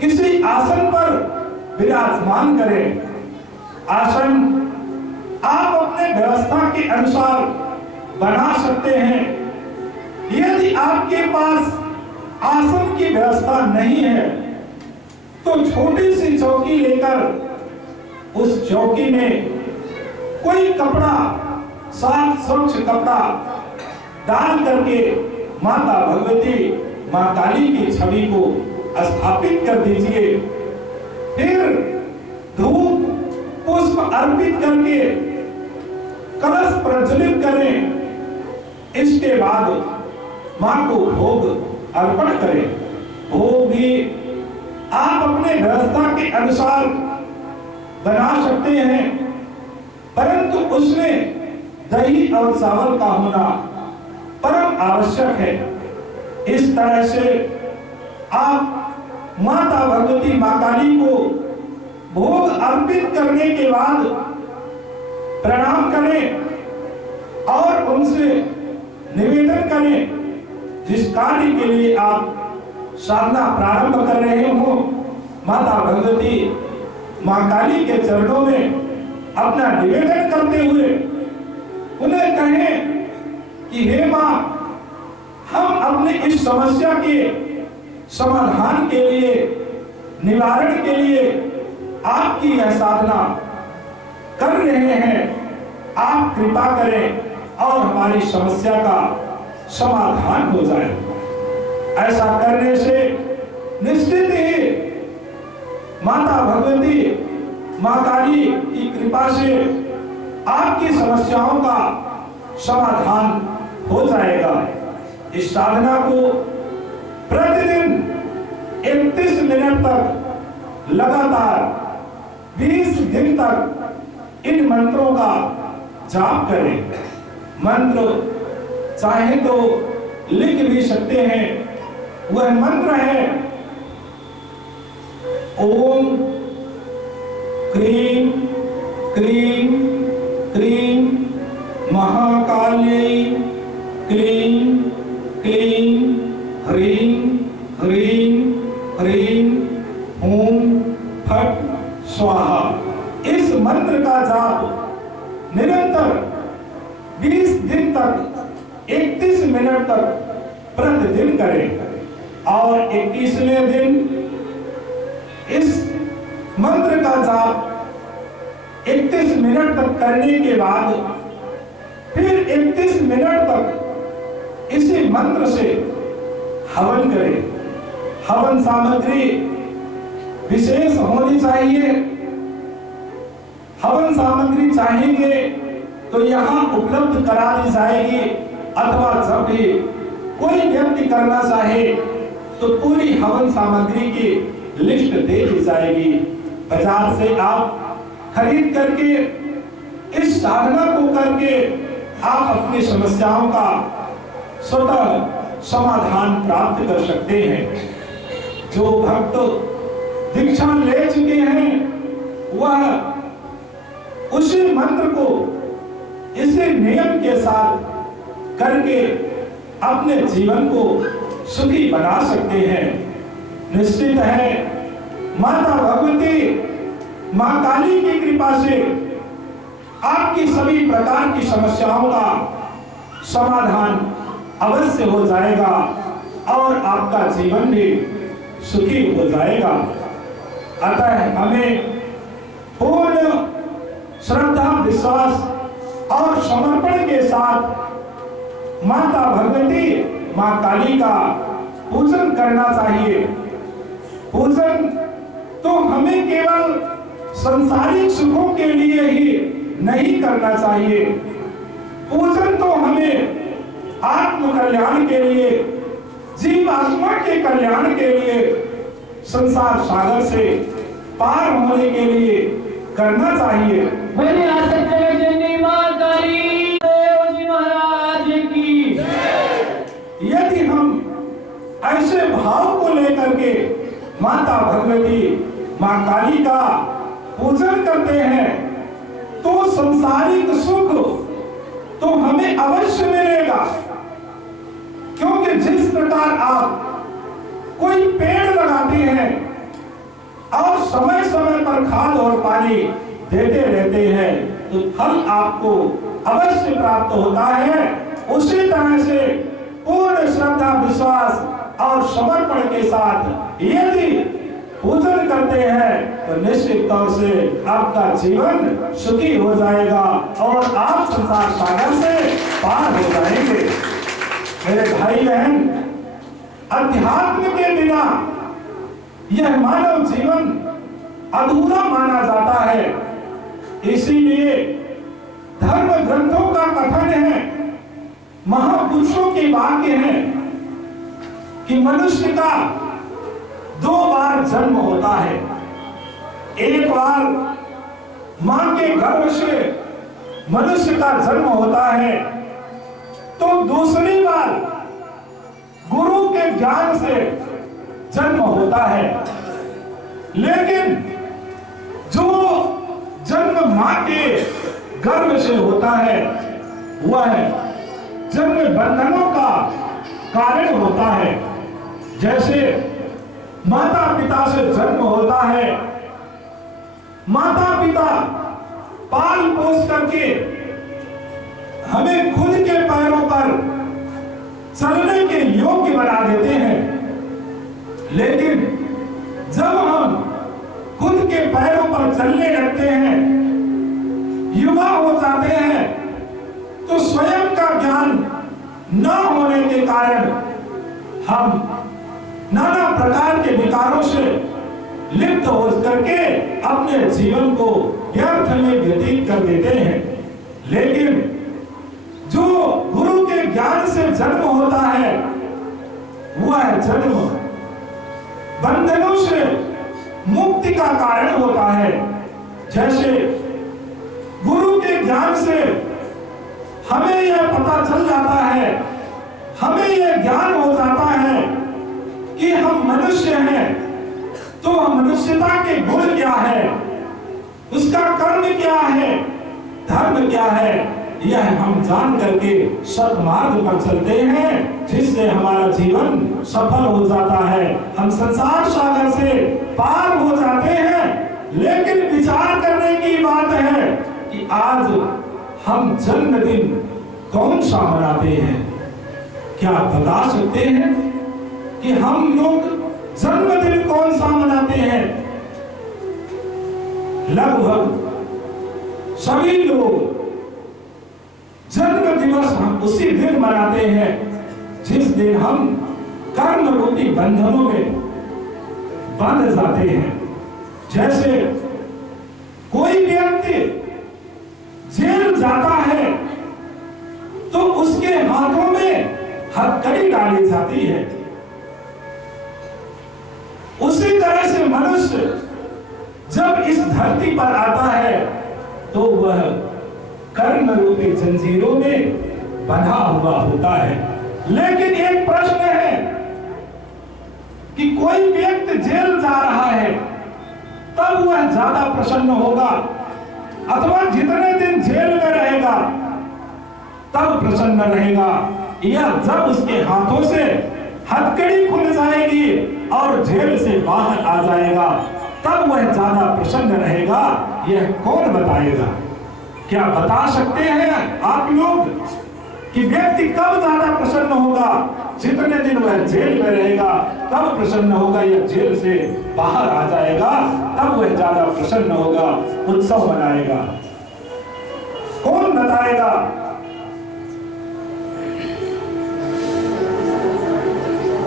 किसी आसन पर विराजमान करें। आसन आप अपने व्यवस्था के अनुसार बना सकते हैं। यदि आपके पास आसन की व्यवस्था नहीं है तो छोटी सी चौकी लेकर उस चौकी में कोई कपड़ा, साफ स्वच्छ कपड़ा डाल करके माता भगवती माँ काली की छवि को स्थापित कर दीजिए। फिर धूप पुष्प अर्पित करके कलश प्रज्वलित करें। इसके बाद माँ को भोग अर्पण करें। भोग भी आप अपने व्यवस्था के अनुसार बना सकते हैं, परंतु उसमें दही और चावल का होना परम आवश्यक है। इस तरह से आप माता भगवती माँ काली को भोग अर्पित करने के बाद प्रणाम करें और उनसे निवेदन करें, जिस कार्य के लिए आप साधना प्रारंभ कर रहे हो, माता भगवती माँ काली के चरणों में अपना निवेदन करते हुए उन्हें कहें कि हे माँ, हम अपने इस समस्या के समाधान के लिए, निवारण के लिए आपकी यह साधना कर रहे हैं। आप कृपा करें और हमारी समस्या का समाधान हो जाए। ऐसा करने से निश्चित ही माता भगवती माँ काली की कृपा से आपकी समस्याओं का समाधान हो जाएगा। इस साधना को प्रतिदिन 31 मिनट तक लगातार 20 दिन तक इन मंत्रों का जाप करें। मंत्र चाहे तो लिख भी सकते हैं। वह मंत्र है ओम क्रीं क्रीं क्रीं महाकाल्यै क्लीं क्लीं ह्रीं ह्रीं ह्रीं ओम फट दिन करें और 21वें दिन इस मंत्र का जाप 31 मिनट तक करने के बाद फिर 31 मिनट तक इसी मंत्र से हवन करें। हवन सामग्री विशेष होनी चाहिए। हवन सामग्री चाहेंगे तो यहाँ उपलब्ध करा दी जाएगी, अथवा जब भी कोई व्यक्ति करना चाहे तो पूरी हवन सामग्री की लिस्ट दे दी जाएगी। बाजार से आप खरीद करके इस साधना को करके आप अपनी समस्याओं का स्वतः समाधान प्राप्त कर सकते हैं। जो भक्त दीक्षा ले चुके हैं वह उसी मंत्र को इसी नियम के साथ करके अपने जीवन को सुखी बना सकते हैं। निश्चित है माता भगवती मां काली की कृपा से आपकी सभी प्रकार की समस्याओं का समाधान अवश्य हो जाएगा और आपका जीवन भी सुखी हो जाएगा। अतः हमें पूर्ण श्रद्धा, विश्वास और समर्पण के साथ माता भगवती मां काली का पूजन करना चाहिए। पूजन तो हमें केवल संसारिक सुखों के लिए ही नहीं करना चाहिए। पूजन तो हमें आत्म कल्याण के लिए, जीवात्मा के कल्याण के लिए, संसार सागर से पार होने के लिए करना चाहिए। बोलिए सत्यवती मां काली देव जी महाराज की। यदि हम ऐसे भाव को लेकर के माता भगवती मां काली का पूजन करते हैं तो संसारिक सुख तो हमें अवश्य मिलेगा। क्योंकि जिस प्रकार आप कोई पेड़ लगाते हैं और समय समय पर खाद और पानी देते रहते हैं तो फल आपको अवश्य प्राप्त होता है। उसी तरह से पूर्ण श्रद्धा, विश्वास और समर्पण के साथ यदि पूजन करते हैं तो निश्चित तौर से आपका जीवन सुखी हो जाएगा और आप संसार सागर से पार हो जाएंगे। मेरे भाई बहन, अध्यात्म के बिना यह मानव जीवन अधूरा माना जाता है। इसीलिए धर्म ग्रंथों का कथन है, महापुरुषों की वाक्य है कि मनुष्य का 2 बार जन्म होता है। एक बार मां के गर्भ से मनुष्य का जन्म होता है तो दूसरी बार गुरु के ज्ञान से जन्म होता है। लेकिन जो जन्म मां के गर्भ से होता है वह जन्म बंधनों का कारण होता है। जैसे माता पिता से जन्म होता है, माता पिता पाल पोस करके हमें खुद के पैरों पर चलने के योग्य बना देते हैं। लेकिन जब हम खुद के पैरों पर चलने लगते हैं, युवा हो जाते हैं, तो स्वयं का ज्ञान न होने के कारण हम नाना प्रकार के विकारों से लिप्त हो करके अपने जीवन को व्यर्थ में व्यतीत कर देते हैं। लेकिन जो गुरु के ज्ञान से जन्म होता है वह जन्म बंधनों से मुक्ति का कारण होता है। जैसे गुरु के ज्ञान से हमें यह पता चल जाता है, हमें यह ज्ञान हो जाता है कि हम मनुष्य हैं तो मनुष्यता के गुण क्या है, उसका कर्म क्या है, धर्म क्या है, यह हम जान करके सत्मार्ग पर चलते हैं, जिससे हमारा जीवन सफल हो जाता है। हम संसार सागर से पार हो जाते हैं। लेकिन विचार करने की बात है कि आज हम जन्मदिन कौन सा मनाते हैं। क्या बता सकते हैं कि हम लोग जन्मदिन कौन सा मनाते हैं? लगभग सभी लोग जन्म दिवस हम उसी दिन मनाते हैं जिस दिन हम कर्म रूपी बंधनों में बंध जाते हैं। जैसे कोई व्यक्ति जेल जाता है तो उसके हाथों में हथकड़ी डाली जाती है। उसी तरह से मनुष्य जब इस धरती पर आता है तो वह कर्म रूपी जंजीरों में बंधा हुआ होता है। लेकिन एक प्रश्न है कि कोई व्यक्ति जेल जा रहा है तब वह ज्यादा प्रसन्न होगा अथवा जितने दिन जेल में रहेगा तब प्रसन्न रहेगा, या जब उसके हाथों से हथकड़ी खुल जाएगी और जेल से बाहर आ जाएगा तब वह ज्यादा प्रसन्न रहेगा? यह कौन बताएगा? क्या बता सकते हैं आप लोग कि व्यक्ति कब ज्यादा प्रसन्न होगा? जितने दिन वह जेल में रहेगा तब प्रसन्न होगा, या जेल से बाहर आ जाएगा तब वह ज्यादा प्रसन्न होगा, उत्सव मनाएगा? कौन बताएगा?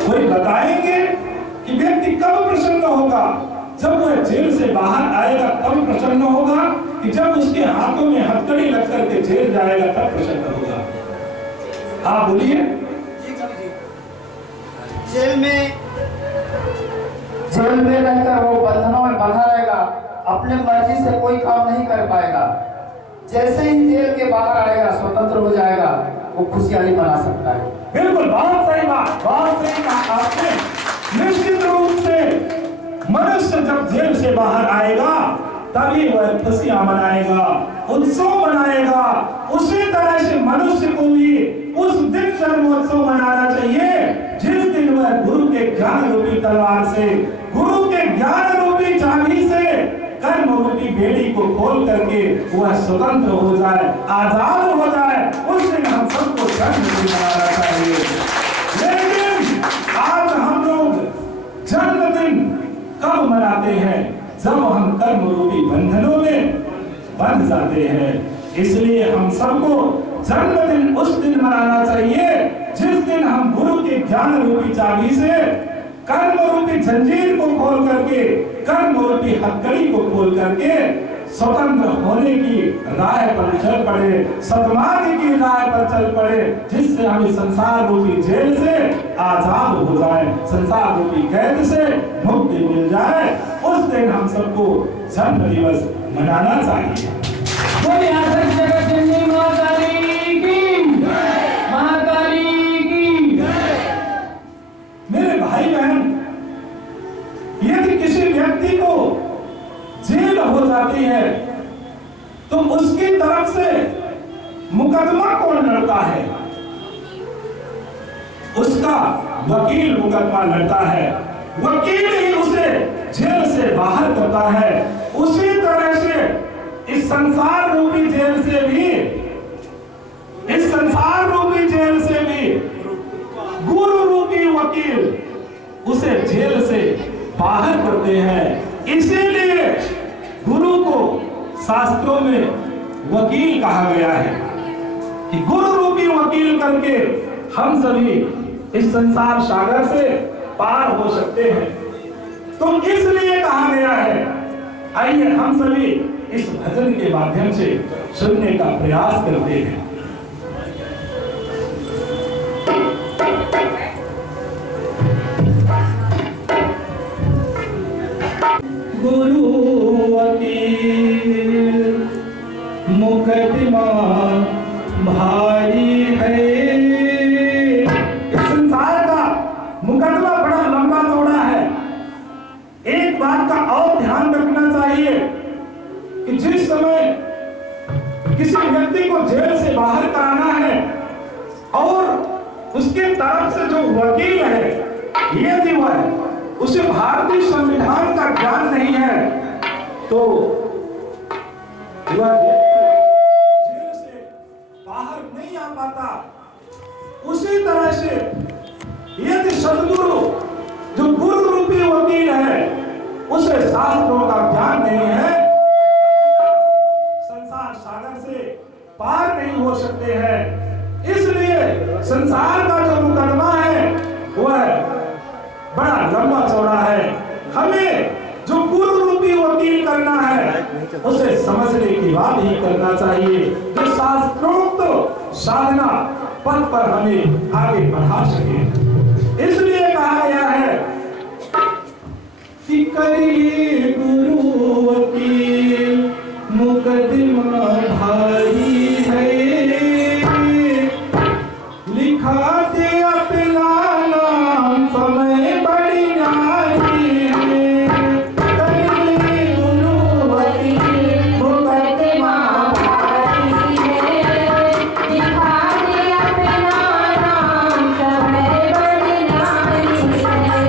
कोई बताएंगे कि व्यक्ति कब प्रसन्न होगा? जब वह जेल से बाहर आएगा तब प्रसन्न होगा, कि जब उसके हाथों में हथकड़ी लग करके जेल जाएगा तब प्रसन्न होगा? आप बोलिए। जेल में रहकर वो बंधनों में बंधा रहेगा, अपने मर्जी से कोई काम नहीं कर पाएगा। जैसे ही जेल के बाहर आएगा, स्वतंत्र हो जाएगा, वो खुशहाली मना सकता है। बिल्कुल, बहुत सही बात, बहुत सही कहा आपने। निश्चित रूप से मनुष्य जब जेल से बाहर आएगा तभी वह खुशियां मनाएगा, उत्सव मनाएगा। उसी तरह से मनुष्य को भी उस दिन जन्मोत्सव मनाना चाहिए जिस दिन वह गुरु के ज्ञान रूपी तलवार से, गुरु के ज्ञान रूपी चाबी से कर्म रूपी बेड़ी को खोल करके वह स्वतंत्र हो जाए, आजाद हो जाए। उस दिन हम सबको जन्मदिन मनाना चाहिए। लेकिन आज हम लोग जन्मदिन कब मनाते हैं? जब हम कर्म रूपी बंधनों में बंध जाते हैं। इसलिए हम सबको जन्मदिन उस दिन मनाना चाहिए जिस दिन हम गुरु के ज्ञान रूपी चाबी से कर्म रूपी जंजीर को खोल करके, कर्म रूपी हथकड़ी को खोल करके स्वतंत्र होने की राह पर चल पड़े, सद्मार्ग की राह पर चल पड़े, जिससे हमें संसार रूपी जेल से आजाद हो जाए, संसार रूपी कैद से मुक्ति मिल जाए। उस दिन हम सबको जन्म दिवस मनाना चाहिए। बोलिए आसक्त जगत जननी महाकाली की महाकाली की। मेरे भाई बहन, यदि किसी व्यक्ति को जेल हो जाती है तो उसकी तरफ से मुकदमा कौन लड़ता है? उसका वकील मुकदमा लड़ता है, वकील ही उसे जेल से बाहर करता है। उसी तरह से इस संसार रूपी जेल से भी, इस संसार रूपी जेल से भी गुरु रूपी वकील उसे जेल से बाहर करते हैं। इसीलिए गुरु को शास्त्रों में वकील कहा गया है कि गुरु रूपी वकील करके हम सभी इस संसार सागर से पार हो सकते हैं। तो इसलिए कहा गया है। आइए हम सभी इस भजन के माध्यम से सुनने का प्रयास करते हैं। गुरु वकील मुकदमा भारी है। इस संसार का मुकदमा बड़ा लंबा चौड़ा है। एक बात का और ध्यान रखना चाहिए कि जिस समय किसी व्यक्ति को जेल से बाहर कराना है और उसके तरफ से जो वकील है, यदि वह उसे भारतीय संविधान का ज्ञान नहीं है तो वह जेल से बाहर नहीं आ पाता। उसी तरह से शास्त्रों का ज्ञान नहीं है, संसार सागर से पार नहीं हो सकते हैं। इसलिए संसार का जो मुकदमा है वह बड़ा लंबा चौड़ा है। हमें जो गुरु रूपी वकील करना है उसे समझने की बात ही करना चाहिए, जो शास्त्रोक्त साधना पथ पर हमें आगे बढ़ा सके। इसलिए कहा गया है कि करिए गुरु वकील मुकदमा भारी है, लिखा दे अपना नाम समय बड़ी नारी है। करिए गुरु वकील मुकदमा भारी है, लिखा दे अपना नाम समय बड़ी नारी है।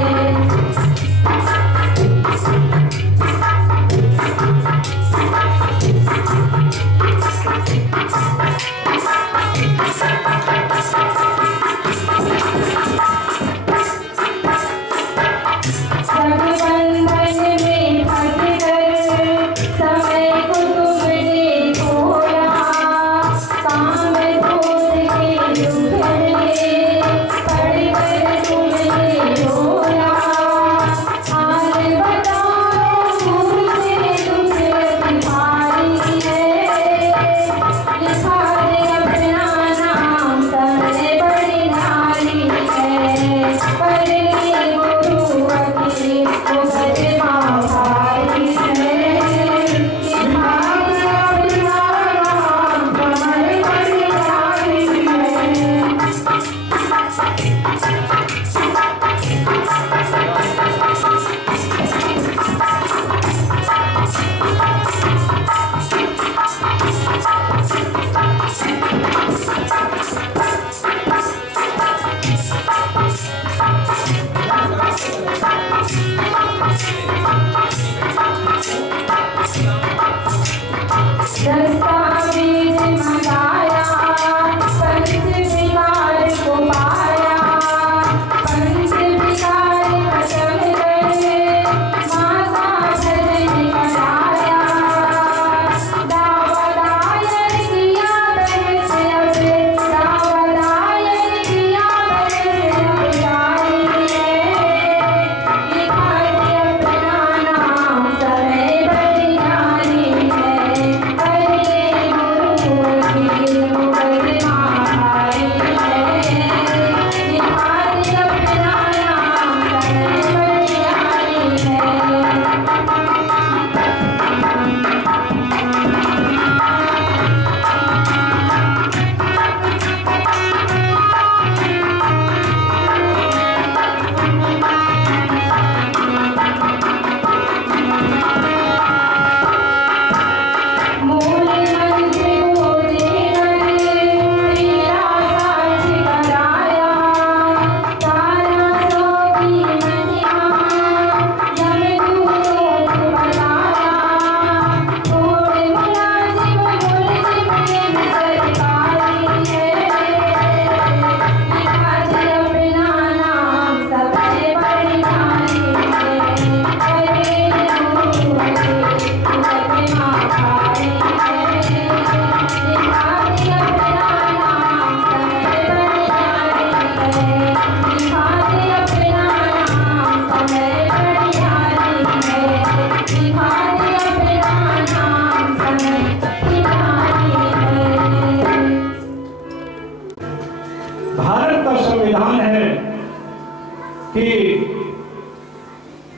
कि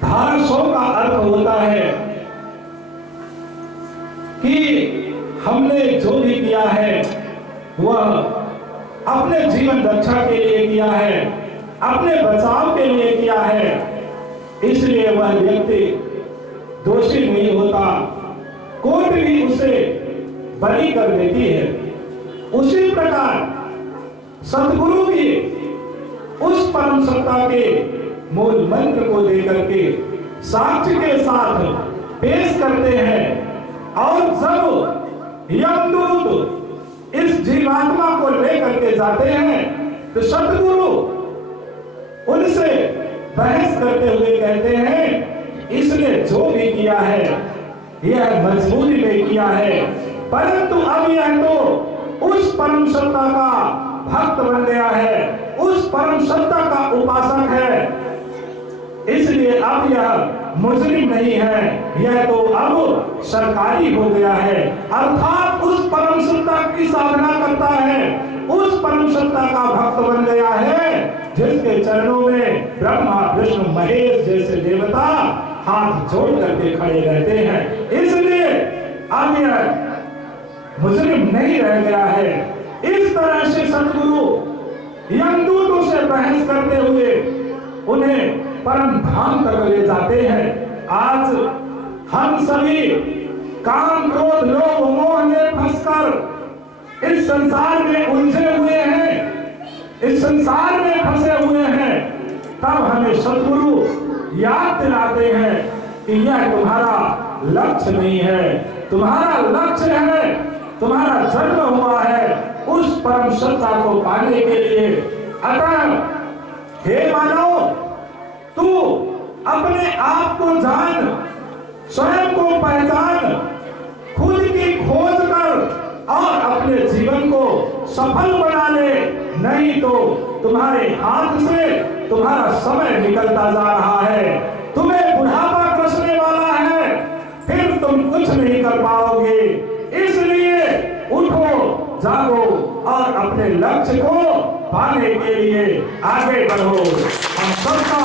धारसों का अर्थ होता है कि हमने जो भी किया है वह अपने जीवन रक्षा के लिए किया है, अपने बचाव के लिए किया है, इसलिए वह व्यक्ति दोषी नहीं होता, कोर्ट भी उसे बरी कर देती है। उसी प्रकार सतगुरु भी उस परम सत्ता के मूल मंत्र को देकर के साक्ष्य के साथ पेश करते हैं और जब यमदूत इस जीवात्मा को लेकर के जाते हैं तो सतगुरु उनसे बहस करते हुए कहते हैं इसने जो भी किया है, यह मजबूरी में किया है, परंतु अब यह तो उस परम सत्ता का भक्त बन गया है, उस परम सत्ता का उपासक है। इसलिए अब यह मुस्लिम नहीं है, यह तो अब सरकारी हो गया है, अर्थात उस परम सत्ता की साधना करता है, उस परम सत्ता का भक्त बन गया है, जिसके चरणों में ब्रह्मा विष्णु महेश जैसे देवता हाथ जोड़ करके खड़े रहते हैं। इसलिए अब यह मुस्लिम नहीं रह गया है। इस तरह से सद्गुरु यमदूतों से बहस करते हुए उन्हें परम धाम तक ले जाते हैं। आज हम सभी काम क्रोध लोभ मोह में फंसकर इस संसार में उलझे हुए हैं, इस संसार में फंसे हुए हैं। तब हमें सद्गुरु याद दिलाते हैं कि यह तुम्हारा लक्ष्य नहीं है, तुम्हारा लक्ष्य है, तुम्हारा जन्म हुआ है उस परम सत्ता को पाने के लिए। अतः हे मानव, तू अपने आप को जान, स्वयं को पहचान, खुद की खोज कर और अपने जीवन को सफल बना ले, नहीं तो तुम्हारे हाथ से तुम्हारा समय निकलता जा रहा है, तुम्हें बुढ़ापा कसने वाला है, फिर तुम कुछ नहीं कर पाओगे। इसलिए उठो, जागो और अपने लक्ष्य को पाने के लिए आगे बढ़ो। हम सबका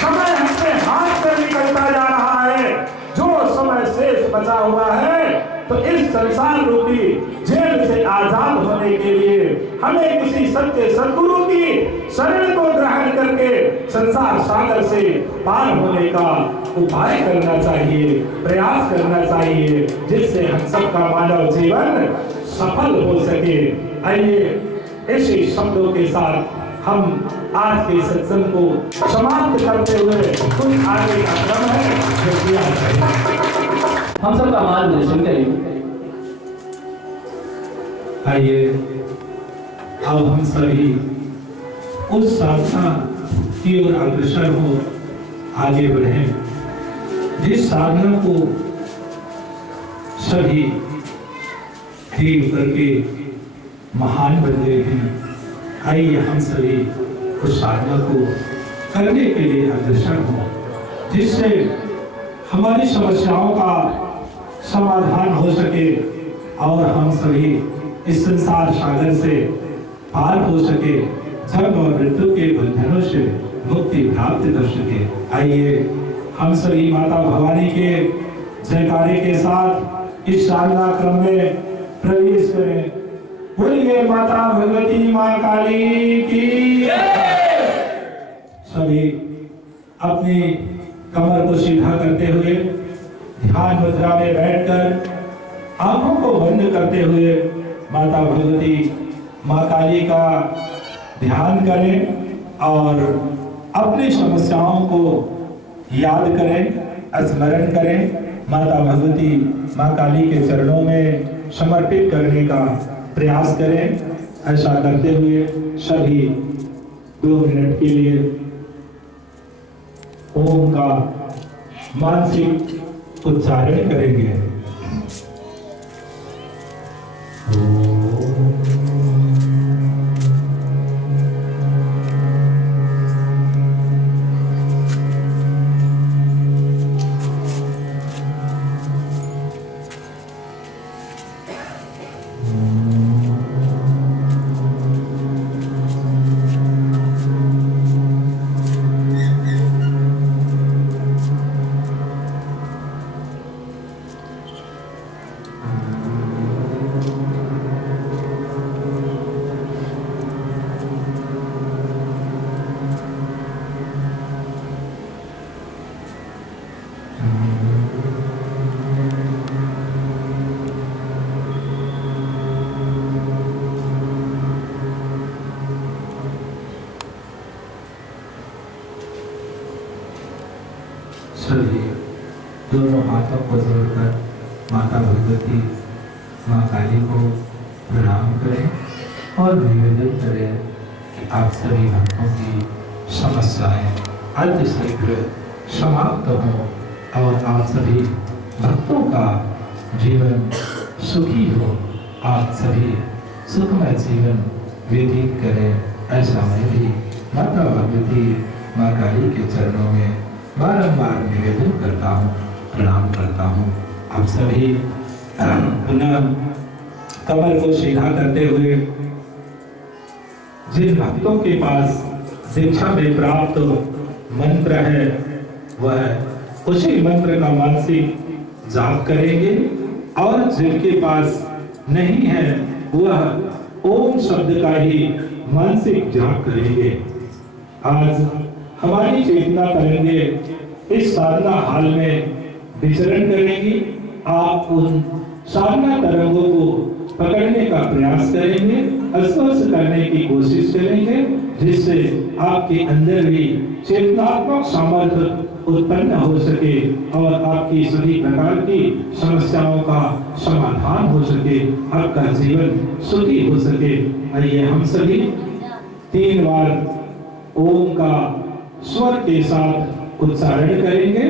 समय हमसे हाथ से निकलता जा रहा है। जो समय शेष बचा हुआ है, तो इस संसार रूपी जेल से आजाद होने के लिए हमें किसी सच्चे सद्गुरु की शरण को ग्रहण करके संसार सागर से पार होने का उपाय करना चाहिए, प्रयास करना चाहिए, जिससे हम सबका मानव जीवन सफल हो सके। आइए इसी शब्दों के साथ हम आज के सत्संग को समाप्त करते हुए कुछ आगे का क्रम है जो किया जाए। हम सबका मार्गदर्शन करें। आइए अब हम सभी उस साधना की ओर अग्रसर हो आगे बढ़े, जिस साधना को सभी देव करके महान बन गए हैं। आइए हम सभी उस साधना को करने के लिए अग्रसर हो, जिससे हमारी समस्याओं का समाधान हो सके और हम सभी इस संसार सागर से पार हो सके, जन्म और मृत्यु के बंधनों से मुक्ति प्राप्त कर सके। आइए हम सभी माता भवानी के जयकारे के साथ इस साधना क्रम में प्रवेश करें। बोलिए माता भगवती माँ काली की। सभी अपनी कमर को सीधा करते हुए ध्यान मुद्रा में बैठकर आंखों को बंद करते हुए माता भगवती माँ काली का ध्यान करें और अपनी समस्याओं को याद करें, स्मरण करें, माता भगवती माँ काली के चरणों में समर्पित करने का प्रयास करें। ऐसा करते हुए सभी 2 मिनट के लिए ओम का मानसिक उच्चारण करेंगे। सभी दोनों हाथों को जोड़कर माता भगवती माँ काली को प्रणाम करें और निवेदन करें कि आप सभी भक्तों की समस्याएं अतिशीघ्र समाप्त हों और आप सभी भक्तों का जीवन सुखी हो, आप सभी सुखमय जीवन व्यतीत करें, ऐसा मैं भी माता भगवती माँ काली के चरणों में बारंबार निवेदन करता हूँ, प्रणाम करता हूँ। आप सभी पुनः कमर को सीधा करते हुए जिन भक्तों के पास दीक्षा में प्राप्त मंत्र है वह उसी मंत्र का मानसिक जाप करेंगे, और जिनके पास नहीं है वह ओम शब्द का ही मानसिक जाप करेंगे। आज हमारी चेतना करेंगे इस साधना हाल में विचरण करेंगी। आप उन साधना तरंगों को पकड़ने का प्रयास करेंगे, स्पर्श करने की कोशिश करेंगे, जिससे आपके अंदर भी चेतनात्मक सामर्थ्य उत्पन्न हो सके और आपकी सभी प्रकार की समस्याओं का समाधान हो सके, आपका जीवन सुखी हो सके। आइए हम सभी 3 बार ओम का स्वर के साथ उच्चारण करेंगे,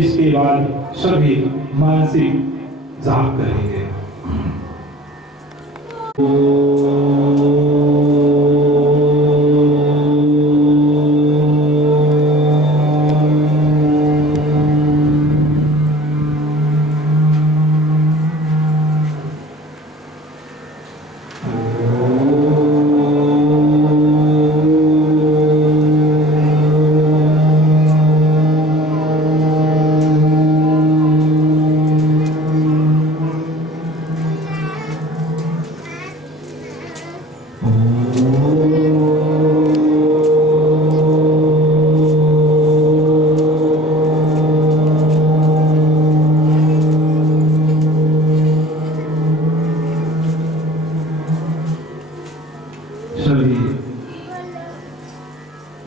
इसके बाद सभी मानसिक जाप करेंगे।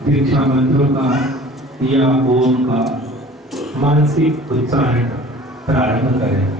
दीक्षा मंत्रों का या ओम का मानसिक उच्चारण प्रारंभ करें।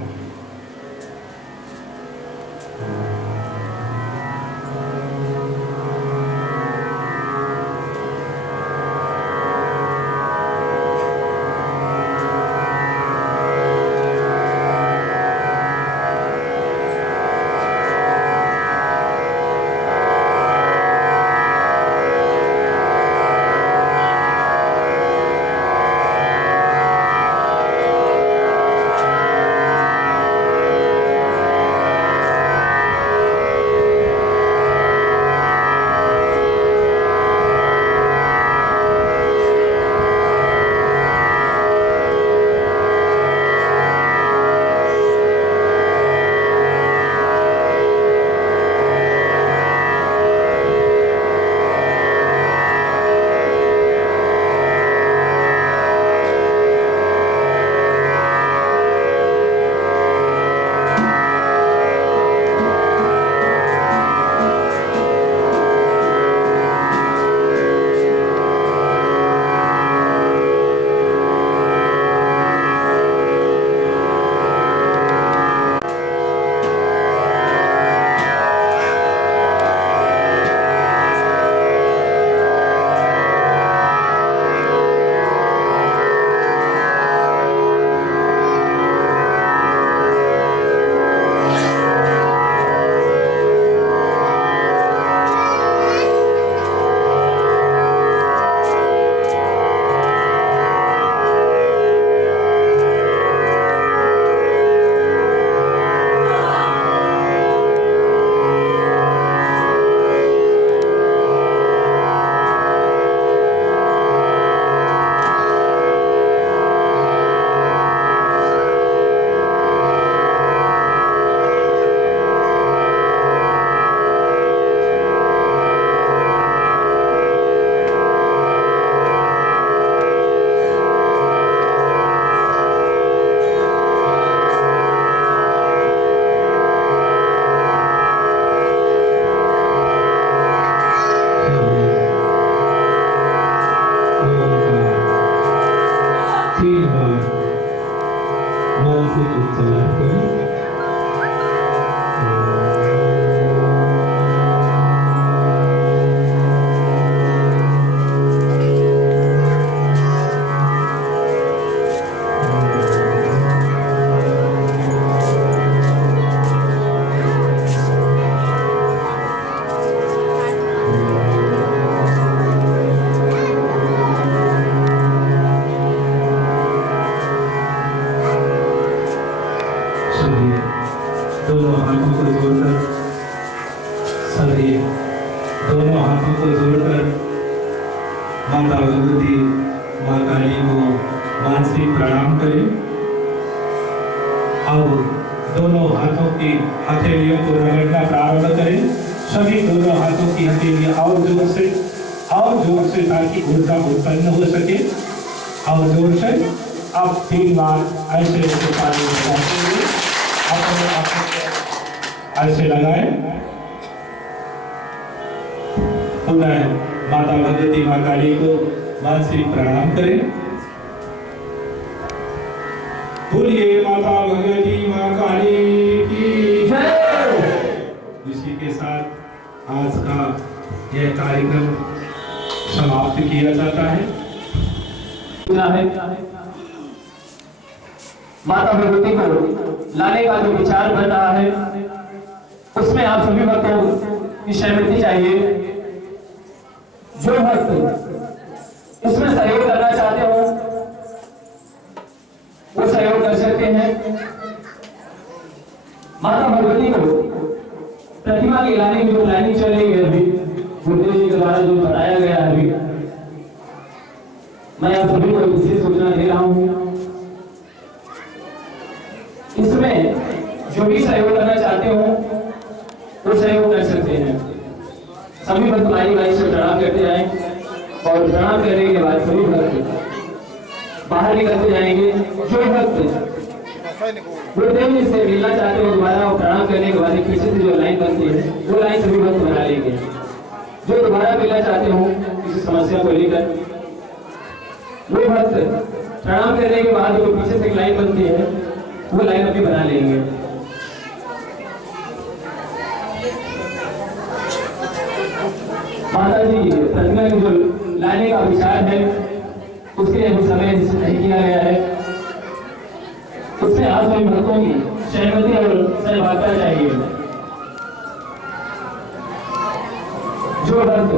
हाथों को जोड़कर सभी दोनों हाथों को जोड़कर माता भगवती माँ काली को मानसिक प्रणाम करें। अब दोनों हाथों की हथेलियों को रगड़ना प्रारंभ करें। सभी दोनों हाथों की हथेलियां और जोर से ताकि ऊर्जा उत्पन्न हो सके। और जोर से अब 3 बार ऐसे पानी ऐसे लगाएं। पुनः माता भगवती माँ काली को मानसिक प्रणाम करें। बोलिए माता भगवती माँ काली की जय। इसी के साथ आज का यह कार्यक्रम समाप्त किया जाता है। माता भगवती को लाने का जो विचार बन रहा है उसमें आप सभी भक्तों की सहमति चाहिए। जो भक्त इसमें सहयोग करना चाहते हो वो सहयोग कर सकते हैं। माता भगवती को प्रतिमा की लाने की जो प्लानिंग चल रही है अभी गुरुदेव जी के द्वारा जो बताया गया है अभी, मैं आप सभी को विशेष सूचना दे रहा हूँ। इसमें जो भी सहयोग करना चाहते हो वो सहयोग कर सकते हैं। सभी भक्त माई से प्रणाम करते आए और प्रणाम करने के बाद सभी भक्त बाहर निकलते जाएंगे। जो भक्त गुरुदेव जी से मिलना चाहते हो दोबारा और प्रणाम करने के बाद पीछे से जो लाइन बनती है वो लाइन सभी भक्त बना लेंगे। जो दोबारा मिलना चाहते हो किसी समस्या को लेकर वो भक्त प्रणाम करने के बाद जो पीछे से लाइन बनती है वो लाइन अभी बना लेंगे। माता जी प्रतिमा की जो लाने का विचार है उसके लिए अभी समय नहीं किया गया है। उसमें आप सभी भक्तों की सहमति और सहभागिता चाहिए। जो भक्त